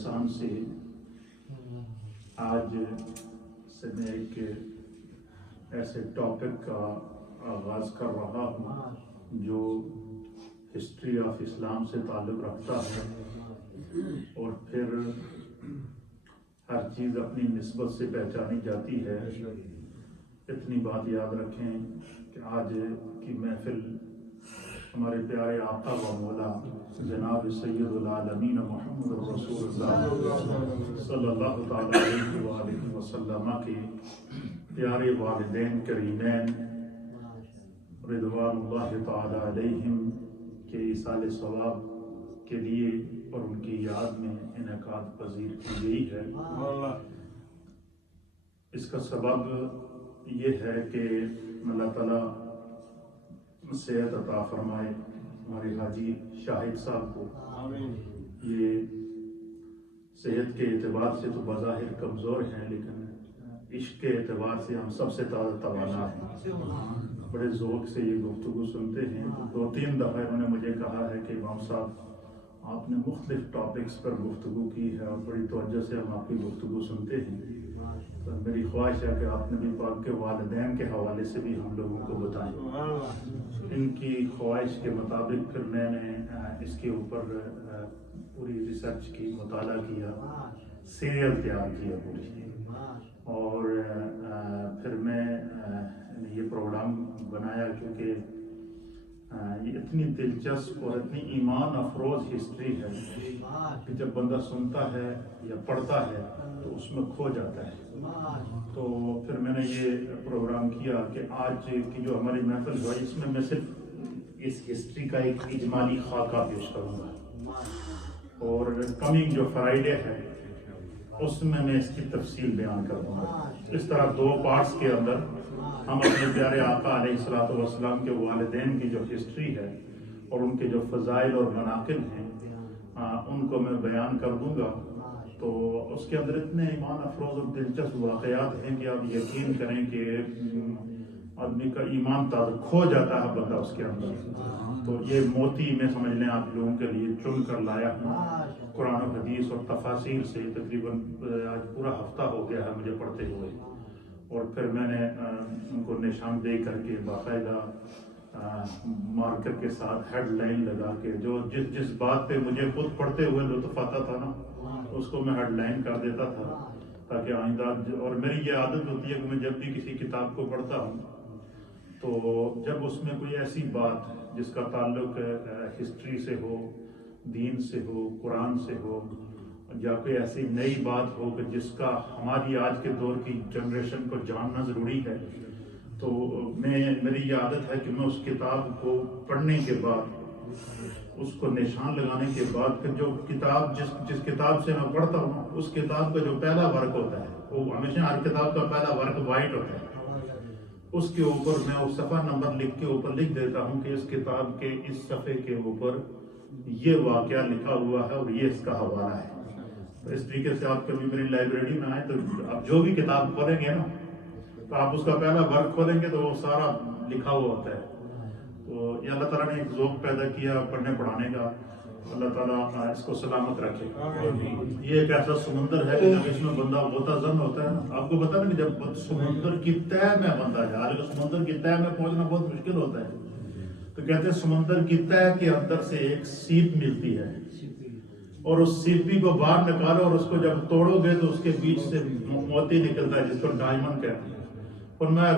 احسان سے آج سے میں ایک ایسے ٹاپک کا آغاز کر رہا ہوں جو ہسٹری آف اسلام سے تعلق رکھتا ہے، اور پھر ہر چیز اپنی نسبت سے پہچانی جاتی ہے۔ اتنی بات یاد رکھیں کہ آج کی محفل ہمارے پیارے آقا و مولا جناب سید العالمین محمد رسول اللہ صلی اللہ تعالیٰ علیہ وآلہ وسلم کے پیارے والدین کریمین رضوان اللہ تعالیٰ علیہم کے ایصال ثواب کے لیے اور ان کی یاد میں انعقاد پذیر کی گئی ہے۔ اس کا سبب یہ ہے کہ اللہ تعالیٰ صحت عطا فرمائے ہمارے حاجی شاہد صاحب کو۔ یہ صحت کے اعتبار سے تو بظاہر کمزور ہیں، لیکن عشق کے اعتبار سے ہم سب سے تازہ توانا ہیں۔ بڑے ذوق سے یہ گفتگو سنتے ہیں۔ 2-3 دفعہ انہوں نے مجھے کہا ہے کہ امام صاحب آپ نے مختلف ٹاپکس پر گفتگو کی ہے اور بڑی توجہ سے ہم آپ کی گفتگو سنتے ہیں، تو میری خواہش ہے کہ آپ نبی پاک کے والدین کے حوالے سے بھی ہم لوگوں کو بتائیں۔ ان کی خواہش کے مطابق پھر میں نے اس کے اوپر پوری ریسرچ کی، مطالعہ کیا، سیریل تیار کیا پوری، اور پھر میں یہ پروگرام بنایا کیونکہ یہ اتنی دلچسپ اور اتنی ایمان افروز ہسٹری ہے کہ جب بندہ سنتا ہے یا پڑھتا ہے تو اس میں کھو جاتا ہے۔ تو پھر میں نے یہ پروگرام کیا کہ آج کی جو ہماری محفل ہوئی اس میں صرف اس ہسٹری کا ایک اجمالی خاکہ پیش کروں گا، اور کمنگ جو فرائیڈے ہے اس میں اس کی تفصیل بیان کر دوں گا۔ اس طرح 2 پارٹس کے اندر ہم اپنے پیارے آقا علیہ الصلوۃ والسلام کے والدین کی جو ہسٹری ہے اور ان کے جو فضائل اور مناقب ہیں ان کو میں بیان کر دوں گا۔ تو اس کے اندر اتنے ایمان افروز اور دلچسپ واقعات ہیں کہ آپ یقین کریں کہ آدمی کا ایمان تازہ کھو جاتا ہے بندہ اس کے اندر۔ تو یہ موتی میں سمجھ لیں آپ لوگوں کے لیے چن کر لایا ہوں قرآن و حدیث اور تفاسیر سے۔ تقریباً آج پورا ہفتہ ہو گیا ہے مجھے پڑھتے ہوئے، اور پھر میں نے ان کو نشان دے کر کے باقاعدہ مارکر کے ساتھ ہیڈ لائن لگا کے جو جس بات پہ مجھے خود پڑھتے ہوئے لطف آتا تھا نا اس کو میں ہیڈ لائن کر دیتا تھا تاکہ آئندہ، اور میری یہ عادت ہوتی ہے کہ میں جب بھی کسی کتاب کو پڑھتا ہوں تو جب اس میں کوئی ایسی بات جس کا تعلق ہسٹری سے ہو، دین سے ہو، قرآن سے ہو، یا کوئی ایسی نئی بات ہو کہ جس کا ہماری آج کے دور کی جنریشن کو جاننا ضروری ہے، تو میری یہ عادت ہے کہ میں اس کتاب کو پڑھنے کے بعد، اس کو نشان لگانے کے بعد، پھر جو کتاب جس کتاب سے میں پڑھتا ہوں اس کتاب کا جو پہلا ورق ہوتا ہے وہ ہمیشہ ہر کتاب کا پہلا ورق وائٹ ہوتا ہے، اس کے اوپر میں اس صفحہ نمبر لکھ کے اوپر لکھ دیتا ہوں کہ اس کتاب کے اس صفحے کے اوپر یہ واقعہ لکھا ہوا ہے اور یہ اس کا حوالہ ہے۔ تو اس طریقے سے آپ کبھی میری لائبریری میں آئیں تو آپ جو بھی کتاب کھولیں گے نا تو آپ اس کا پہلا ورق کھولیں گے تو وہ سارا لکھا ہوا ہوتا ہے۔ تو یہ اللہ تعالیٰ نے ایک ذوق پیدا کیا پڑھنے پڑھانے کا، اللہ تعالیٰ اس کو سلامت رکھے۔ یہ ایک ایسا سمندر ہے کہ جب اس میں بندہ غوطہ زن ہوتا ہے نا، آپ کو پتا نا کہ جب سمندر کی تہہ میں بندہ جائے، تو سمندر کی تہہ میں پہنچنا بہت مشکل ہوتا ہے، تو کہتے ہیں سمندر کی تہہ کے اندر سے ایک سیپ ملتی ہے، اور اس سیپی کو باہر نکالو اور اس کو جب توڑو گے تو اس کے بیچ سے موتی نکلتا ہے جس کو ڈائمنڈ کہتے ہیں۔ اور میں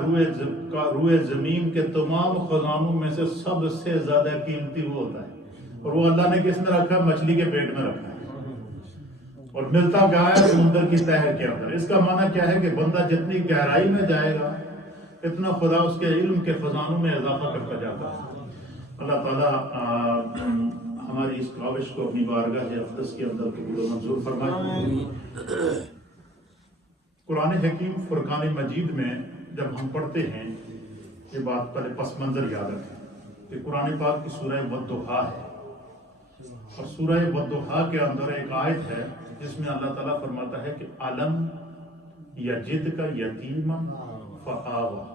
روئے زمین کے تمام خزانوں میں سے سب سے زیادہ قیمتی وہ ہوتا ہے، اور وہ اللہ نے کس میں رکھا؟ مچھلی کے پیٹ میں رکھا ہے، اور ملتا کیا ہے؟ سمندر کی تہہ کے اندر۔ اس کا معنی کیا ہے کہ بندہ جتنی گہرائی میں جائے گا اتنا خدا اس کے علم کے خزانوں میں اضافہ کرتا جاتا ہے۔ اللہ تعالیٰ ہماری اس کاوش کو اپنی بارگاہ اقدس کے اندر قبول و منظور فرمائے۔ قرآن حکیم فرقان مجید میں جب ہم پڑھتے ہیں، یہ بات پہلے پس منظر یاد رکھیں کہ قرآن پاک کی سورہ والضحیٰ ہے، اور سورہ والضحیٰ کے اندر ایک آیت ہے جس میں اللہ تعالیٰ فرماتا ہے کہ علم یجدک یتیما فآویٰ،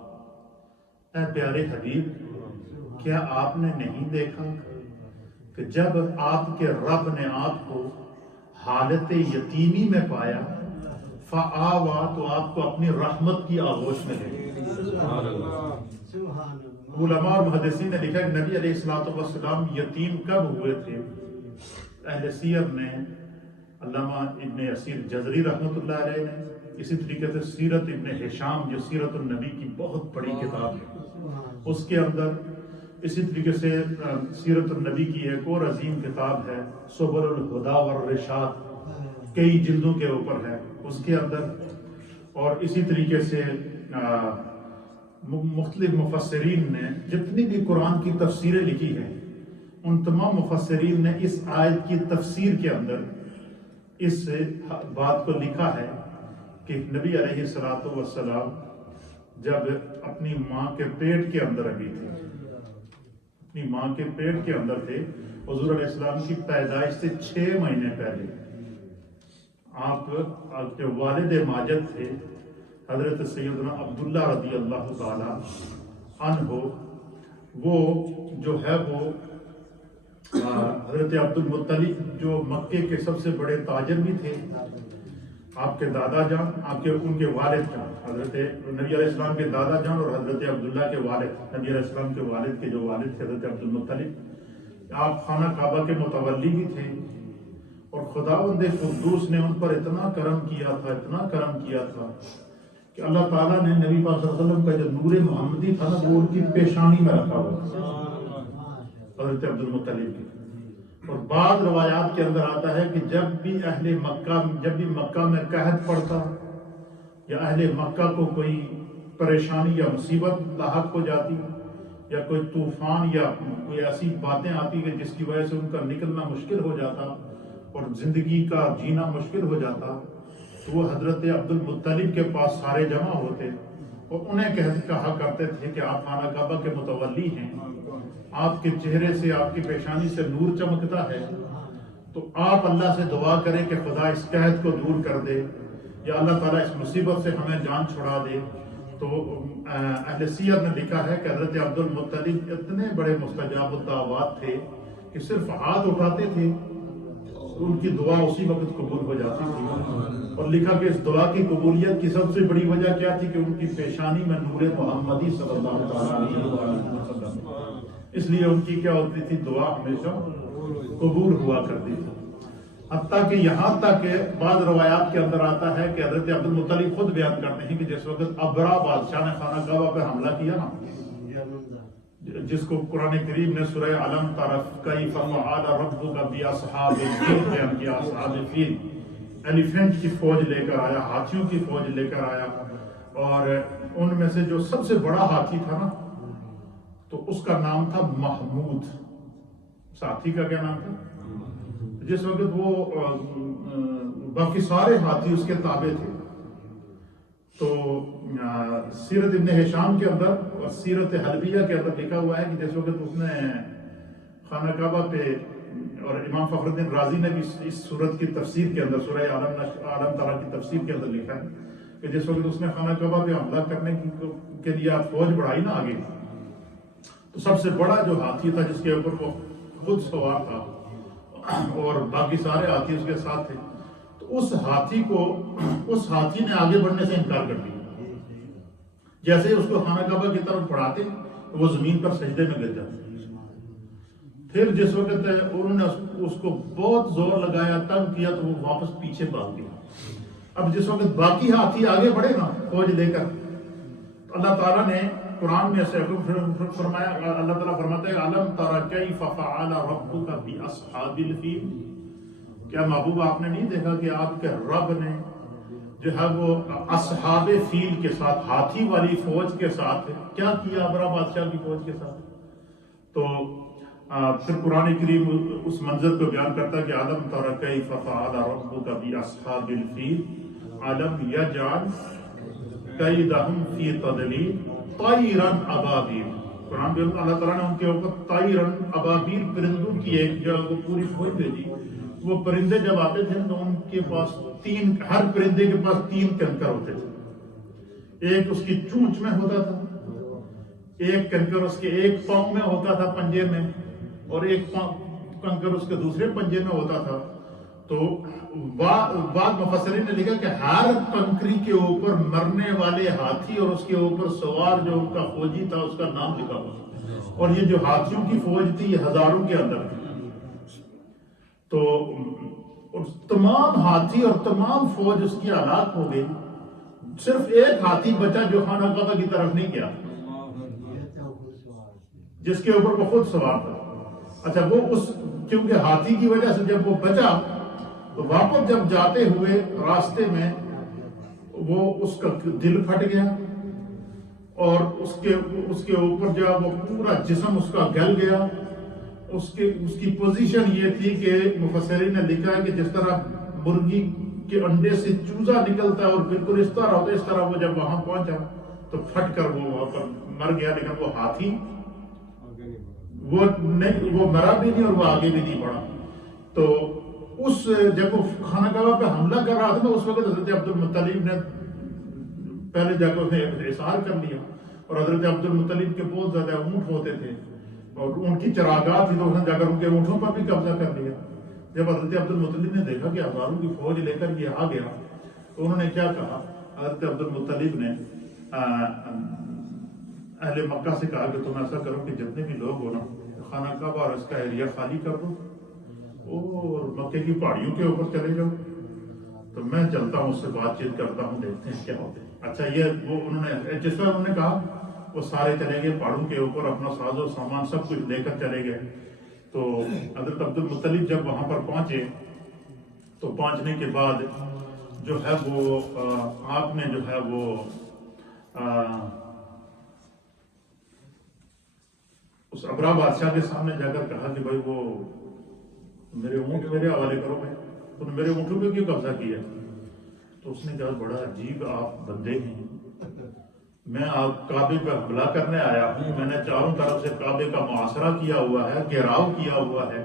اے پیارے حبیب کیا آپ نے نہیں دیکھا کہ جب آپ کے رب نے آپ کو حالت یتیمی میں پایا، فآوا، تو آپ کو اپنی رحمت کی آغوش میں لے گیا۔ علماء اور محدثین نے لکھا کہ نبی علیہ السلام یتیم کب ہوئے تھے؟ اہل سیر نے، علامہ ابن اسیر جزری رحمۃ اللہ علیہ نے، اسی طریقے سے سیرت ابن ہشام جو سیرت النبی کی بہت بڑی کتاب ہے، اس کے اندر اسی طریقے سے سیرت النبی کی ایک اور عظیم کتاب ہے سبل الہدی والرشاد، کئی جلدوں کے اوپر ہے اس کے اندر، اور اسی طریقے سے مختلف مفسرین نے جتنی بھی قرآن کی تفسیریں لکھی ہیں، ان تمام مفسرین نے اس آیت کی تفسیر کے اندر اس بات کو لکھا ہے کہ نبی علیہ السلام جب اپنی ماں کے پیٹ کے اندر ابھی تھے، اپنی ماں کے پیٹ کے اندر تھے، حضور علیہ السلام کی پیدائش سے 6 مہینے پہلے آپ کے والد ماجد تھے حضرت سیدنا عبداللہ رضی اللہ تعالی عنہ، وہ جو ہے وہ حضرت عبد المطلب جو مکے کے سب سے بڑے تاجر بھی تھے، آپ کے دادا جان، ان کے والد جان، حضرت نبی علیہ السلام کے دادا جان اور حضرت عبداللہ کے والد، نبی علیہ السلام کے والد کے جو والد تھے حضرت عبد المطلب، آپ خانہ کعبہ کے متولی بھی تھے، اور خداوند قدوس نے ان پر اتنا کرم کیا تھا کہ اللہ تعالیٰ نے نبی پاک صلی اللہ علیہ وسلم کا جو نور محمدی تھا نا، وہ ان کی پیشانی میں رکھا ہوا حضرت عبد المطلب کی۔ اور بعض روایات کے اندر آتا ہے کہ جب بھی مکہ میں قحط پڑتا یا اہل مکہ کو کوئی پریشانی یا مصیبت لاحق ہو جاتی یا کوئی طوفان یا کوئی ایسی باتیں آتی کہ جس کی وجہ سے ان کا نکلنا مشکل ہو جاتا اور زندگی کا جینا مشکل ہو جاتا، تو وہ حضرت عبد المطلب کے پاس سارے جمع ہوتے اور انہیں کہا کرتے تھے کہ آپ خانہ کعبہ کے متولی ہیں، آپ کے چہرے سے، آپ کی پیشانی سے نور چمکتا ہے، تو آپ اللہ سے دعا کریں کہ خدا اس قحط کو دور کر دے یا اللہ تعالیٰ اس مصیبت سے ہمیں جان چھڑا دے۔ تو اہل سیر نے لکھا ہے کہ حضرت عبد المطلب اتنے بڑے مستجاب الدعوات تھے کہ صرف ہاتھ اٹھاتے تھے، ان کی دعا اسی وقت قبول ہو جاتی تھی، اور لکھا کہ اس دعا کی قبولیت کی سب سے بڑی وجہ کیا تھی کہ ان کی پیشانی میں نور محمدی صلی اللہ علیہ وسلم، اس لیے ان کی کیا ہوتی تھی، دعا ہمیشہ قبول ہوا کرتی تھی۔ حتیٰ کہ یہاں تک کہ بعض روایات کے اندر آتا ہے کہ حضرت عبد المطلب خود بیان کرتے ہیں کہ جس وقت ابرا بادشاہ نے خانہ کعبہ پر حملہ کیا نا، جس کو قرآن کریم نے سورہ علم تر کیف فعل ربک باصحاب الفیل بیان کیا، اصحاب الفیل، ایلیفنٹ کی فوج لے کر آیا، ہاتھیوں کی فوج لے کر آیا، اور ان میں سے جو سب سے بڑا ہاتھی تھا نا، تو اس کا نام تھا محمود، ساتھی کا کیا نام تھا؟ جس وقت وہ باقی سارے ہاتھی اس کے تابع تھے، تو سیرت ابن ہشام کے اندر اور سیرت حلبیہ کے اندر لکھا ہوا ہے کہ جس وقت اس نے خانہ کعبہ پہ، اور امام فخر الدین رازی نے بھی اس سورت کی تفسیر کے اندر سورہ عالم تارا کی تفسیر کے اندر لکھا ہے کہ جس وقت اس نے خانہ کعبہ پہ حملہ کرنے کے لیے فوج بڑھائی نا آگے، تو سب سے بڑا جو ہاتھی تھا جس کے اوپر وہ خود سوار تھا اور باقی سارے ہاتھی اس کے ساتھ تھے، تو اس ہاتھی نے آگے بڑھنے سے انکار کر دیا۔ جیسے ہی اس کو خانہ کعبہ کی طرف بڑھاتے تو وہ زمین پر سجدے میں گر جاتے۔ پھر جس وقت انہوں نے اس کو بہت زور لگایا، تنگ کیا، تو وہ واپس پیچھے بھاگ گیا۔ اب جس وقت باقی ہاتھی آگے بڑھے نا فوج لے کر، اللہ تعالیٰ نے قرآن میں سے فرمایا، اللہ تعالیٰ فرماتا ہے علم تر کیف فعل ربک باصحاب الفیل، کیا محبوب آپ نے نہیں دیکھا کہ آپ کے رب نے جو ہے وہ اصحاب فیل کے ساتھ، ہاتھی والی فوج کے ساتھ کیا کیا، ابرا بادشاہ کی فوج کے ساتھ؟ تو پھر قرآن کریم اس منظر کو بیان کرتا ہے کہ علم تر کیف فعل ربک باصحاب الفیل الم یجعل کیدہم فی تضلیل طیرن ابابیل، قرآن میں اللہ تعالیٰ نے ان کے اوپر طیرن ابابیل پرندوں کی ایک جو وہ پوری فوج بھیجی۔ وہ پرندے جب آتے تھے تو ان کے پاس ہر پرندے کے پاس 3 کنکر ہوتے تھے، ایک اس کی چونچ میں ہوتا تھا، ایک کنکر اس کے ایک پاؤں میں ہوتا تھا پنجے میں، اور ایک کنکر اس کے دوسرے پنجے میں ہوتا تھا، تو بعض مفسرین نے لکھا کہ ہر کنکری کے اوپر مرنے والے ہاتھی اور اس کے اوپر سوار جو ان کا فوجی تھا اس کا نام لکھا ہوا، اور یہ جو ہاتھیوں کی فوج تھی یہ ہزاروں کے اندر تھی، تو تمام ہاتھی اور تمام فوج اس کی ہلاک ہو گئی، صرف ایک ہاتھی بچا جو خانہ کعبہ کی طرف نہیں گیا، جس کے اوپر وہ خود سوار تھا۔ اچھا وہ کیونکہ ہاتھی کی وجہ سے جب وہ بچا تو واپس جب جاتے ہوئے راستے میں وہ اس کا دل پھٹ گیا، اور اس کے اوپر جو وہ پورا جسم اس کا گل گیا۔ اس کی پوزیشن یہ تھی کہ مفسرین نے لکھا ہے کہ جس طرح مرغی کے انڈے سے چوزا نکلتا ہے اور بالکل اس طرح ہوتا ہے، اس طرح وہ جب وہاں پہنچا تو پھٹ کر وہ وہاں پر مر گیا، لیکن وہ ہاتھی وہ مرا بھی نہیں اور وہ آگے بھی نہیں بڑھا۔ تو جب وہ خانہ کعبہ پہ حملہ کر رہا تھا اس وقت حضرت عبد المطلب نے پہلے جا کے اسے احصار کر لیا، اور حضرت عبد المطلب کے بہت زیادہ اونٹ ہوتے تھے اور ان کی چراگاہ تھی، تو اس نے جا کر ان کے اونٹوں پر بھی قبضہ کر لیا۔ جب حضرت عبد المطلب نے دیکھا کہ ہزاروں کی فوج لے کر یہ آ گیا تو انہوں نے کیا کہا، حضرت عبد المطلب نے اہل مکہ سے کہا کہ تم ایسا کرو کہ جتنے بھی لوگ ہو نا خانہ کعبہ اور اس کا ایریا خالی کر دو اور مکے کی پہاڑیوں کے اوپر چلے جاؤ، تو میں چلتا ہوں اس سے بات چیت کرتا ہوں، دیکھتے ہیں کیا ہوتے ہیں۔ اچھا یہ وہ انہوں نے جس طرح انہوں نے کہا وہ سارے چلے گئے پہاڑوں کے اوپر، اپنا ساز و سامان سب کچھ لے کر چلے گئے۔ تو حضرت عبد المطلب جب وہاں پر پہنچے تو پہنچنے کے بعد جو ہے وہ آپ نے جو ہے وہ اس ابرا بادشاہ کے سامنے جا کر کہا کہ بھائی وہ میرے اونٹ میرے حوالے کرو، میں تو نے میرے اونٹوں پہ کیوں قبضہ کیا؟ تو اس نے کہا بڑا عجیب آپ بندے ہیں، میں آپ کعبے پہ حملہ کرنے آیا ہوں، میں نے چاروں طرف سے کعبے کا محاصرہ کیا ہوا ہے، گھیراؤ کیا ہوا ہے،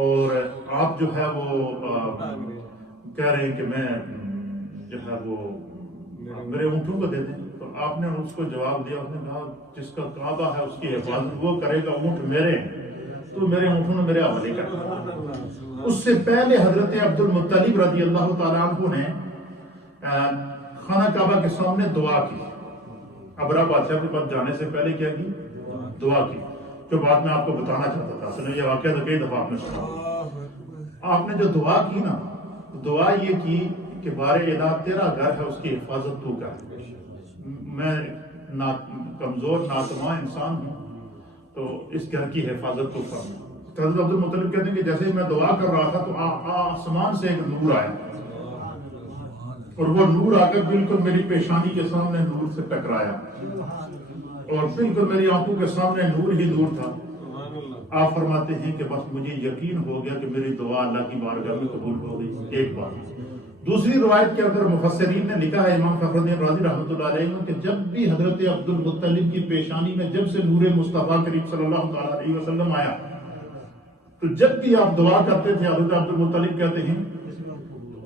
اور آپ جو ہے وہ کہہ رہے ہیں کہ میں جو ہے وہ میرے اونٹوں کو دے دیں۔ تو آپ نے اس کو جواب دیا، اس نے کہا جس کا کعبہ ہے اس کی حفاظت وہ کرے گا، اونٹ میرے، تو میرے اونٹوں نے میرے حوالے کر۔ اس سے پہلے حضرت عبد المطلب رضی اللہ تعالیٰ عنہ نے خانہ کعبہ کے سامنے دعا کی، ابرا بادشاہ کے پاس جانے سے پہلے کیا کی؟ دعا کی، جو بات میں آپ کو بتانا چاہتا تھا، اصل میں یہ واقعہ تو کئی دفعہ آپ نے سنا۔ آپ نے جو دعا کی نا، دعا یہ کی کہ بارے الہ تیرا گھر ہے، اس کی حفاظت تو کر، میں کمزور ناتواں انسان ہوں، تو اس گھر کی حفاظت تو کرنا۔ حضرت عبد المطلب کہتے ہیں کہ جیسے میں دعا کر رہا تھا تو آسمان سے ایک نور آیا، اور وہ نور آ کر بالکل میری پیشانی کے سامنے نور سے ٹکرایا، اور بالکل میری آنکھوں کے سامنے نور ہی نور تھا۔ آپ فرماتے ہیں کہ بس مجھے یقین ہو گیا کہ میری دعا اللہ کی بارگاہ میں قبول ہو گئی، ایک بات۔ دوسری روایت کے اندر مفسرین نے لکھا ہے، امام فخر الدین رازی رحمۃ اللہ علیہ، کہ جب بھی حضرت عبد المطلب کی پیشانی میں جب سے نور مصطفیٰ کریم صلی اللہ علیہ وسلم آیا، تو جب بھی آپ دعا کرتے تھے، حضرت عبد المطلب کہتے ہیں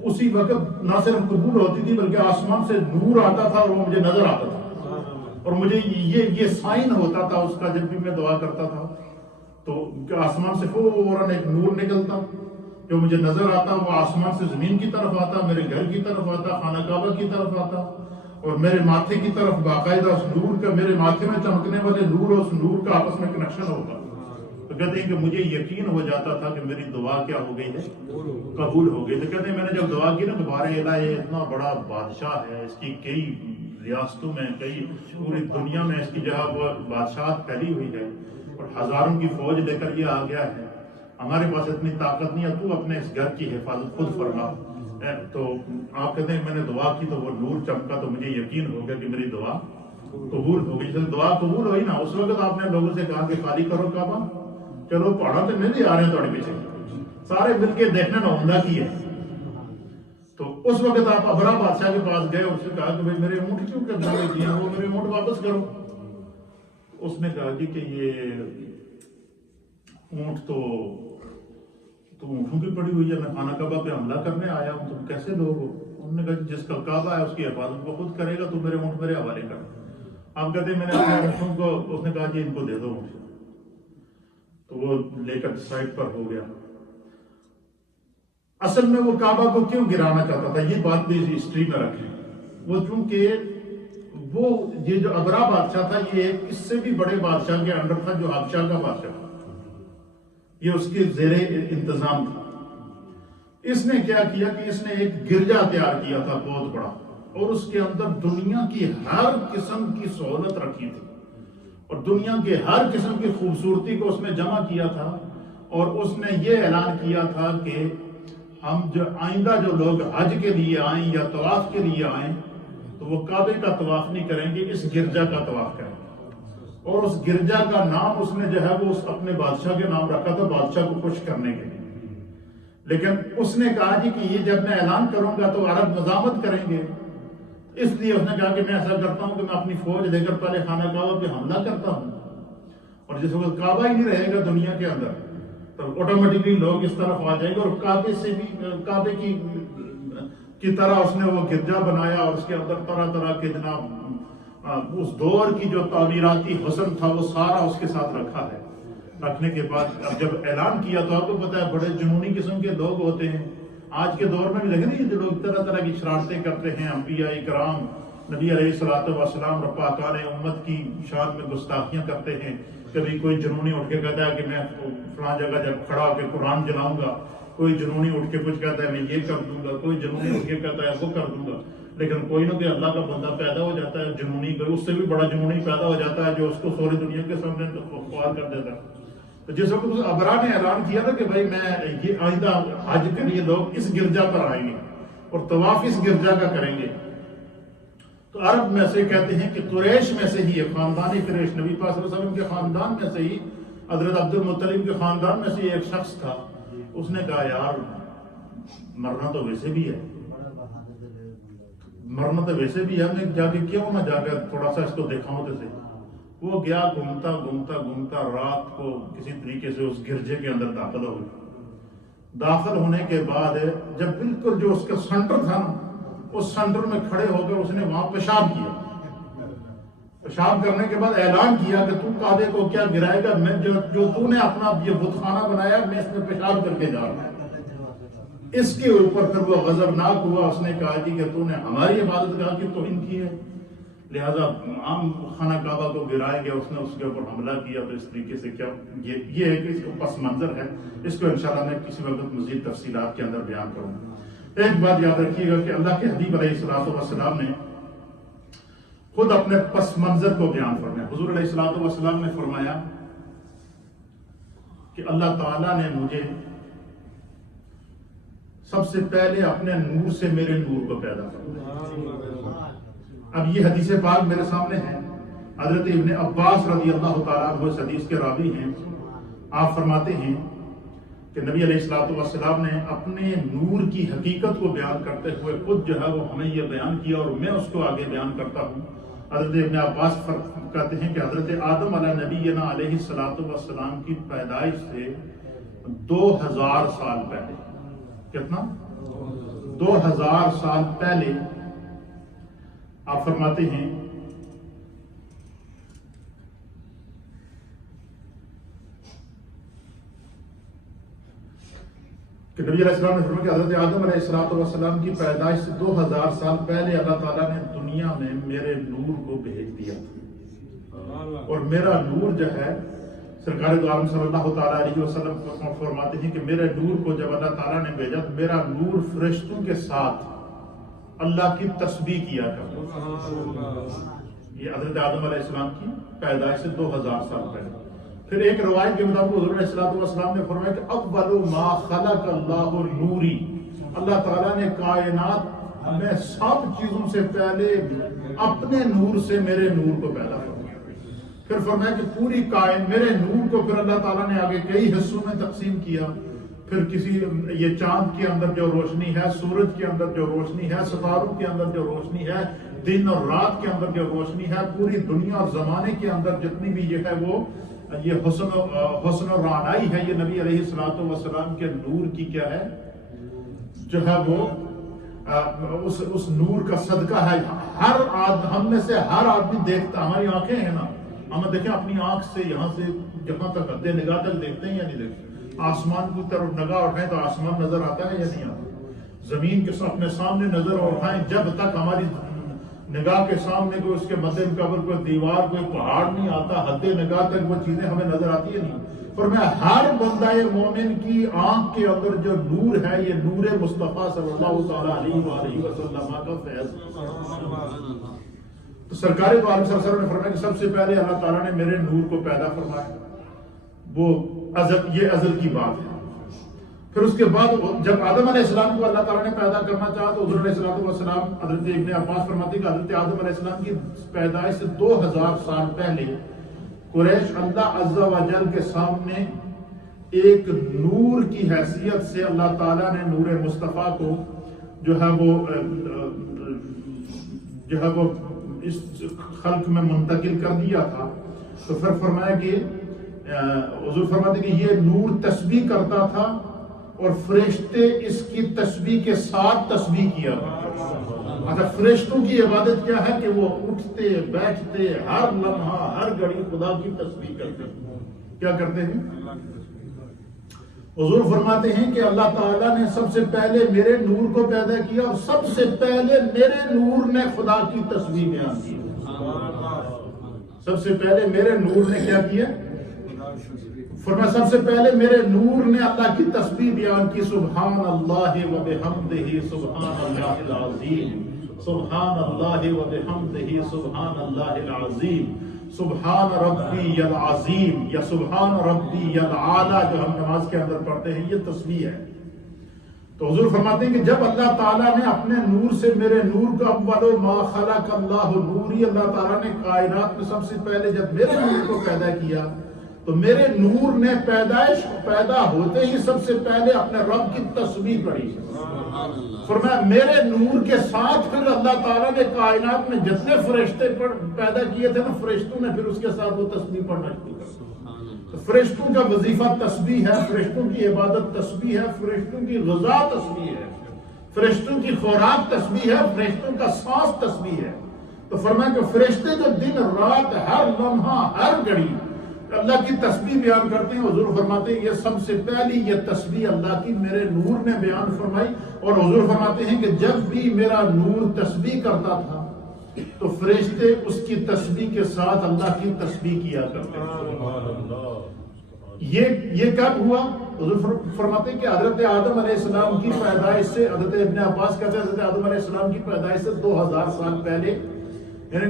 اسی وقت نہ صرف قبول ہوتی تھی بلکہ آسمان سے نور آتا تھا اور وہ مجھے نظر آتا تھا، اور مجھے یہ سائن ہوتا تھا اس کا جب بھی میں دعا کرتا تھا تو آسمان سے فوراً ایک نور نکلتا جو مجھے نظر آتا، وہ آسمان سے زمین کی طرف آتا، میرے گھر کی طرف آتا، خانہ کعبہ کی طرف آتا، اور میرے ماتھے کی طرف باقاعدہ اس نور کا، میرے ماتھے میں چمکنے والے نور اور اس نور کا آپس میں کنیکشن ہوتا۔ تو کہتے ہیں کہ مجھے یقین ہو جاتا تھا کہ میری دعا کیا ہو گئی ہے؟ قبول ہو گئی۔ تو کہتے ہیں میں نے جب دعا کی نا تو بارے الہ یہ اتنا بڑا بادشاہ ہے، اس کی کئی ریاستوں میں، کئی پوری دنیا میں اس کی جو ہے وہ بادشاہت پھیلی ہوئی ہے، اور ہزاروں کی فوج لے کر یہ آ گیا ہے، ہمارے پاس اتنی طاقت نہیں ہے، تو اپنے اس گھر کی حفاظت خود فرما۔ تو آپ کہتے ہیں میں نے دعا کی تو وہ نور چمکا، تو مجھے یقین ہو گیا کہ میری دعا قبول ہو گئی۔ جب دعا قبول ہوئی نا، اس وقت آپ نے لوگوں سے کہا کہ خالی کرو کعبہ، چلو پہاڑوں تو میں بھی آ رہے ہیں تھوڑے پیچھے، سارے مل کے دیکھنے نا عمدہ کی ہے۔ تو اس وقت آپ ابرا بادشاہ کے پاس گئے، اس نے کہا کہ بھائی میرے اونٹ کیوں قبضہ لے دیے، وہ میرے اونٹ واپس کرو۔ اس نے کہا جی کہ یہ اونٹ تو اونٹوں کی پڑی ہوئی ہے، میں خانہ کعبہ پہ حملہ کرنے آیا ہوں، تم کیسے لوگ ہو؟ انہوں نے کہا جس کا کعبہ ہے اس کی حفاظت وہ خود کرے گا، تو میرے اونٹ میرے حوالے کر۔ آپ کہتے ہیں میں نے اپنے اونٹوں کو، اس نے کہا جی ان کو دے دو اونٹ، تو وہ لے کر سائڈ پر ہو گیا۔ اصل میں وہ کعبہ کو کیوں گرانا چاہتا تھا، یہ بات بھی ہسٹری میں رکھیں، وہ چونکہ وہ یہ جو ابرا بادشاہ تھا یہ اس سے بھی بڑے بادشاہ کے انڈر تھا جو حبشہ کا بادشاہ تھا، یہ اس کے زیر انتظام تھا۔ اس نے کیا کیا کہ اس نے ایک گرجا تیار کیا تھا بہت بڑا، اور اس کے اندر دنیا کی ہر قسم کی سہولت رکھی تھی اور دنیا کے ہر قسم کی خوبصورتی کو اس میں جمع کیا تھا، اور اس نے یہ اعلان کیا تھا کہ ہم جو آئندہ جو لوگ حج کے لیے آئیں یا طواف کے لیے آئیں تو وہ کعبے کا طواف نہیں کریں گے، اس گرجا کا طواف کریں گے۔ اور اس گرجا کا نام اس نے جو ہے وہ اپنے بادشاہ کے نام رکھا تھا، بادشاہ کو خوش کرنے کے لیے۔ لیکن اس نے کہا جی کہ یہ جب میں اعلان کروں گا تو عرب مزاحمت کریں گے، اس لیے اس نے کہا کہ میں ایسا کرتا ہوں کہ میں اپنی فوج لے کر پہلے خانہ کعبہ پہ حملہ کرتا ہوں، اور جس وقت کعبہ ہی نہیں رہے گا دنیا کے اندر تو آٹومیٹکلی لوگ اس طرف آ جائیں گے، اور کعبے سے بھی کعبے کی طرح اس نے وہ گرجا بنایا، اور اس کے اندر طرح طرح کے جناب اس دور کی جو تعمیراتی حسن تھا وہ سارا اس کے ساتھ رکھا ہے۔ رکھنے کے بعد اب جب اعلان کیا تو آپ کو پتا ہے بڑے جنونی قسم کے لوگ ہوتے ہیں، آج کے دور میں بھی دیکھ رہی ہیں جو لوگ طرح طرح کی شرارتیں کرتے ہیں، انبیاء کرام نبی علیہ الصلوۃ والسلام پاکان امت کی شان میں گستاخیاں کرتے ہیں۔ کبھی کوئی جنونی اٹھ کے کہتا ہے کہ میں فلاں جگہ جب کھڑا ہو کے قرآن جلاؤں گا، کوئی جنونی اٹھ کے کچھ کہتا ہے میں یہ کر دوں گا، کوئی جنونی اٹھ کے کہتا ہے وہ کر دوں گا، لیکن کوئی نہ کوئی اللہ کا بندہ پیدا ہو جاتا ہے جنونی، کوئی اس سے بھی بڑا جنونی پیدا ہو جاتا ہے جو اس کو سوری دنیا کے سامنے خوار کر دیتا ہے۔ تو جس وقت اس ابرا نے اعلان کیا تھا کہ بھائی میں یہ آئندہ حج کے لیے لوگ اس گرجا پر آئیں گے اور طواف اس گرجا کا کریں گے، تو عرب میں سے کہتے ہیں کہ قریش میں سے ہی ہے، خاندانی قریش، نبی پاک صلی اللہ علیہ وسلم کے خاندان میں سے ہی حضرت عبد المطلب کے خاندان میں سے ایک شخص تھا، اس نے کہا یار مرنا تو ویسے بھی ہے، مرنا تو ویسے بھی ہے، میں جا کے کیوں نہ جا کے تھوڑا سا اس کو دیکھاؤں تو صحیح۔ وہ گیا گھومتا گھومتا گھومتا رات کو کسی طریقے سے اس گرجے کے اندر داخل ہو گیا۔ داخل ہونے کے بعد جب بالکل جو اس کا سینٹر تھا نا، اس سینٹر میں کھڑے ہو کر اس نے وہاں پیشاب کیا۔ پیشاب کرنے کے بعد اعلان کیا کہ تو کعبے کو کیا گرائے گا، میں جو تو نے اپنا یہ بت خانہ بنایا میں اس میں پیشاب کر کے جا رہا ہوں۔ اس کے اوپر پھر وہ غضبناک ہوا، اس نے کہا جی کہ تو نے ہماری عبادت گاہ کی توہین کی ہے، لہذا ہم خانہ کعبہ کو گرائیں گے۔ اس نے اس کے اوپر حملہ کیا، تو اس طریقے سے کیا یہ ہے کہ اس کو پس منظر ہے، اس کو انشاءاللہ میں کسی وقت مزید تفصیلات کے اندر بیان کروں گا۔ ایک بات یاد رکھیے گا کہ اللہ کے حبیب علیہ الصلوۃ والسلام نے خود اپنے پس منظر کو بیان فرمایا۔ حضور علیہ الصلوۃ والسلام نے فرمایا کہ اللہ تعالیٰ نے مجھے سب سے پہلے اپنے نور سے میرے نور کو پیدا کیا۔ اب یہ حدیث پاک میرے سامنے ہے، حضرت ابن عباس رضی اللہ تعالیٰ عنہ اس حدیث کے راوی ہیں۔ آپ فرماتے ہیں کہ نبی علیہ الصلوۃ والسلام نے اپنے نور کی حقیقت کو بیان کرتے ہوئے خود جو ہے وہ ہمیں یہ بیان کیا، اور میں اس کو آگے بیان کرتا ہوں۔ حضرت ابن عباس کہتے ہیں کہ حضرت آدم علیہ نبینا علیہ الصلوۃ والسلام کی پیدائش سے 2000 سال پہلے، کتنا؟ 2000 سال پہلے آپ فرماتے ہیں کہ نبی علیہ السلام نے فرمایا کہ حضرت آدم علیہ السلام کی پیدائش سے 2000 سال پہلے اللہ تعالیٰ نے دنیا میں میرے نور کو بھیج دیا تھا، اور میرا نور جو ہے سرکار دو عالم صلی اللہ تعالیٰ علیہ وسلم فرماتے ہیں کہ میرے نور کو جب اللہ تعالیٰ نے بھیجا تو میرا نور فرشتوں کے ساتھ اللہ کی تسبیح کیا کرتا۔ یہ حضرت آدم علیہ السلام کی پیدائش سے 2000 سال پہلے۔ پھر ایک روایت کے مطابق حضور علیہ السلام نے فرمایا کہ اول ما خلق اللہ نوری، اللہ تعالیٰ نے کائنات میں سب چیزوں سے پہلے اپنے نور سے میرے نور کو پیدا فرمایا۔ پھر فرمایا کہ پوری کائن میرے نور کو پھر اللہ تعالیٰ نے آگے کئی حصوں میں تقسیم کیا۔ پھر کسی یہ چاند کے اندر جو روشنی ہے، سورج کے اندر جو روشنی ہے، ستاروں کے اندر جو روشنی ہے، دن اور رات کے اندر جو روشنی ہے، پوری دنیا اور زمانے کے اندر جتنی بھی یہ ہے وہ یہ حسن و رعنائی ہے، یہ نبی علیہ الصلوۃ والسلام کے نور کی کیا ہے جو ہے وہ اس نور کا صدقہ ہے۔ ہم میں سے ہر آدمی دیکھتا، ہماری آنکھیں ہیں نا، ہم دیکھیں اپنی آنکھ سے یہاں سے جہاں تک حد نگاہ تک دیکھتے ہیں یا نہیں دیکھتے؟ آسمان کی طرف نگاہ اٹھائیں تو آسمان نظر آتا ہے یا نہیں آتا؟ زمین کے اپنے سامنے نظر اٹھائیں، جب تک ہماری نگاہ کے سامنے کوئی اس کے مد قبر کوئی دیوار کوئی پہاڑ نہیں آتا، حد نگاہ تک وہ چیزیں ہمیں نظر آتی ہے نہیں۔ فرمایا ہر بندہ مومن کی آنکھ کے اندر جو نور ہے یہ نور مصطفیٰ صلی اللہ تعالیٰ علیہ وآلہ وسلم کا فیض۔ تو سرکار دو عالم صلی اللہ علیہ وسلم نے فرمایا کہ سب سے پہلے اللہ تعالیٰ نے میرے نور کو پیدا فرمایا، وہ یہ ازل کی بات ہے۔ پھر اس کے بعد جب آدم علیہ السلام کو اللہ تعالیٰ نے پیدا کرنا چاہا تو حضور علیہ السلام حضرت ابن عباس فرماتے ہیں کہ حضرت آدم علیہ السلام کی پیدائش سے 2000 سال پہلے قریش اللہ عز و جل کے سامنے ایک نور کی حیثیت سے اللہ تعالیٰ نے نور مصطفیٰ کو جو ہے وہ اس خلق میں منتقل کر دیا تھا۔ تو پھر فرمایا کہ حضور فرماتے کہ یہ نور تسبیح کرتا تھا اور فرشتے اس کی تسبیح کے ساتھ تسبیح کیا کرتے۔ اچھا، فرشتوں کی عبادت کیا ہے کہ وہ اٹھتے بیٹھتے ہر لمحہ ہر گھڑی خدا کی تسبیح کرتے ہیں۔ کیا کرتے ہیں؟ حضور فرماتے ہیں کہ اللہ تعالیٰ نے سب سے پہلے میرے نور کو پیدا کیا اور سب سے پہلے میرے نور نے خدا کی تسبیح بیان کی۔ سب سے پہلے میرے نور نے کیا کیا؟ فرمایا سب سے پہلے میرے نور نے اللہ کی تسبیح بیان کی، سبحان اللہ و بحمدہ سبحان اللہ العظیم، سبحان اللہ و بحمدہ سبحان اللہ العظیم، سبحان ربی العظیم یا سبحان ربی العالی جو ہم نماز کے اندر پڑھتے ہیں، یہ تسبیح ہے۔ تو حضور فرماتے ہیں کہ جب اللہ تعالیٰ نے اپنے نور سے میرے نور کو اول ما خلق اللہ نوری، اللہ تعالیٰ نے کائنات میں سب سے پہلے جب میرے نور کو پیدا کیا تو میرے نور نے پیدا ہوتے ہی سب سے پہلے اپنے رب کی تسبیح پڑھی۔ فرمایا میرے نور کے ساتھ پھر اللہ تعالیٰ نے کائنات میں جتنے فرشتے پیدا کیے تھے نا، فرشتوں نے پھر اس کے ساتھ وہ تسبیح پڑھنا شروع کر۔ فرشتوں کا وظیفہ تسبیح ہے، فرشتوں کی عبادت تسبیح ہے، فرشتوں کی غذا تسبیح ہے، فرشتوں کی خوراک تسبیح ہے، فرشتوں کا سانس تسبیح ہے۔ تو فرمایا کہ فرشتے جو دن رات ہر لمحہ ہر گھڑی اللہ کی تسبیح بیان کرتے ہیں، حضور فرماتے ہیں یہ سب سے پہلی یہ تسبیح اللہ کی میرے نور نے بیان فرمائی۔ اور حضور فرماتے ہیں کہ جب بھی میرا نور تسبیح کرتا تھا تو فرشتے اس کی تسبیح کے ساتھ اللہ کی تسبیح کیا کرتے تھے۔ یہ کب ہوا؟ حضور فرماتے ہیں کہ حضرت آدم علیہ السلام کی پیدائش سے، حضرت ابن عباس کہتے ہیں حضرت آدم علیہ السلام کی پیدائش سے 2000 سال پہلے، یعنی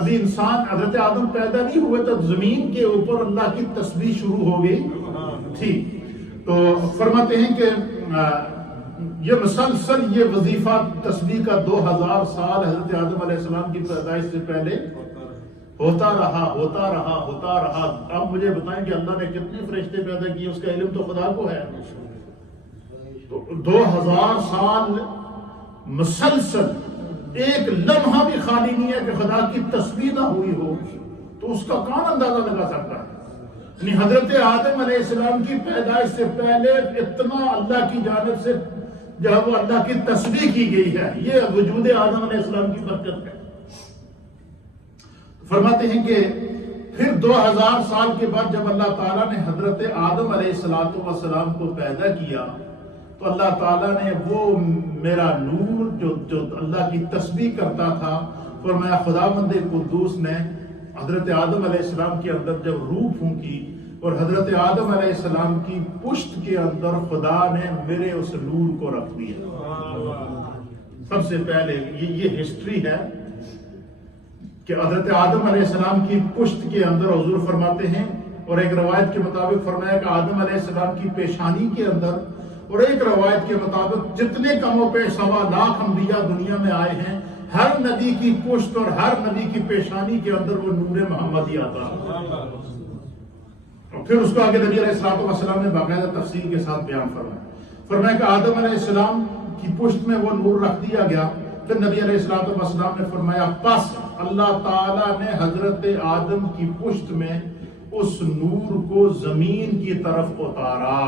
ابھی انسان حضرت آدم پیدا نہیں ہوئے تو زمین کے اوپر اللہ کی تسبیح شروع ہو گئی تھی۔ تو فرماتے ہیں کہ یہ مسلسل یہ وظیفہ تسبیح کا 2000 سال حضرت آدم علیہ السلام کی پیدائش سے پہلے ہوتا رہا۔ اب مجھے بتائیں کہ اللہ نے کتنے فرشتے پیدا کیے، اس کا علم تو خدا کو ہے۔ تو 2000 سال مسلسل ایک لمحہ بھی خالی نہیں ہے کہ خدا کی تسبیح نہ ہوئی ہو، تو اس کا کون اندازہ لگا سکتا ہے؟ یعنی حضرت آدم علیہ السلام کی پیدائش سے پہلے اتنا اللہ کی جانب سے جب وہ اللہ کی تسبیح کی گئی ہے، یہ وجود آدم علیہ السلام کی برکت ہے۔ فرماتے ہیں کہ پھر 2000 سال کے بعد جب اللہ تعالیٰ نے حضرت آدم علیہ السلام کو پیدا کیا تو اللہ تعالیٰ نے وہ میرا نور جو اللہ کی تسبیح کرتا تھا، فرمایا خداوند قدوس نے حضرت آدم علیہ السلام کے اندر جب روح پھونکی اور حضرت آدم علیہ السلام کی پشت کے اندر خدا نے میرے اس نور کو رکھ دیا۔ سب سے پہلے یہ ہسٹری ہے کہ حضرت آدم علیہ السلام کی پشت کے اندر حضور فرماتے ہیں، اور ایک روایت کے مطابق فرمایا کہ آدم علیہ السلام کی پیشانی کے اندر، اور ایک روایت کے مطابق جتنے کم و بیش 1.25 لاکھ انبیاء دنیا میں آئے ہیں، ہر نبی کی پشت اور ہر نبی کی پیشانی کے اندر وہ نور محمدی آتا ہے۔ اور پھر اس کو آگے نبی علیہ السلام نے باقاعدہ تفصیل کے ساتھ بیان فرمایا کہ آدم علیہ السلام کی پشت میں وہ نور رکھ دیا گیا۔ پھر نبی علیہ السلام نے فرمایا پس اللہ تعالیٰ نے حضرت آدم کی پشت میں اس نور کو زمین کی طرف اتارا۔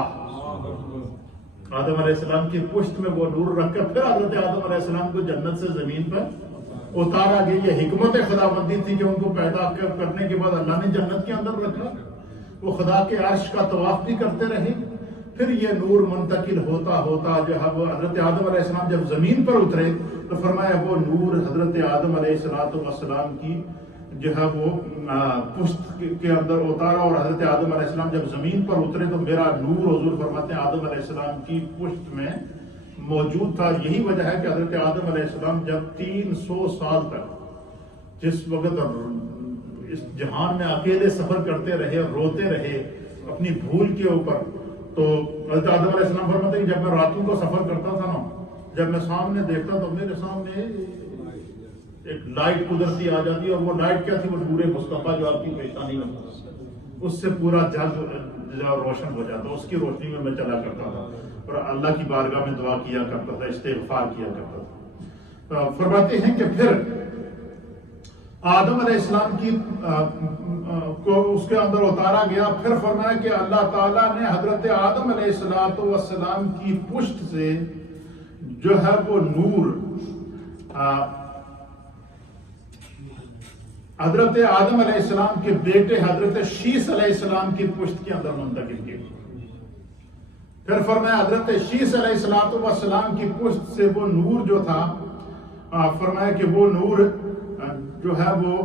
آدم علیہ السلام کی پشت میں وہ نور رکھ کر پھر حضرت آدم علیہ السلام کو جنت سے زمین پر اتارا گیا۔ یہ حکمت خداوندی تھی کہ ان کو پیدا کرنے کے بعد اللہ نے جنت کے اندر رکھا، وہ خدا کے عرش کا طواف بھی کرتے رہے، پھر یہ نور منتقل ہوتا ہوتا جو ہے وہ حضرت آدم علیہ السلام جب زمین پر اترے تو فرمایا وہ نور حضرت آدم علیہ السلام کی جو ہے وہ پشت کے اندر اتارا، اور حضرت آدم علیہ السلام جب زمین پر اترے تو میرا نور، حضور فرماتے ہیں، آدم علیہ السلام کی پشت میں موجود تھا۔ یہی وجہ ہے کہ حضرت آدم علیہ السلام جب 300 سال تک جس وقت اس جہان میں اکیلے سفر کرتے رہے، روتے رہے اپنی بھول کے اوپر، تو حضرت آدم علیہ السلام فرماتے ہیں کہ جب میں راتوں کو سفر کرتا تھا نا، جب میں سامنے دیکھتا تو میرے سامنے ایک لائٹ قدرتی آ جاتی، اور وہ لائٹ کیا تھی؟ وہ نور مصطفیٰ جو آپ کی پیشانی میں اس سے پورا جگ روشن ہو جاتا، اس کی روشنی میں چلا کرتا تھا اور اللہ کی بارگاہ میں دعا کیا کرتا تھا، استغفار کیا کرتا تھا۔ فرماتے ہیں کہ پھر آدم علیہ السلام کی کو اس کے اندر اتارا گیا، پھر فرمایا کہ اللہ تعالیٰ نے حضرت آدم علیہ السلام کی پشت سے جو ہے وہ نور حضرت آدم علیہ السلام کے بیٹے حضرت شیس علیہ السلام کی پشت کے اندر منتقل کیا۔ پھر فرمایا حضرت شیس علیہ السلام کی پشت سے وہ نور جو تھا، فرمایا کہ وہ نور جو ہے وہ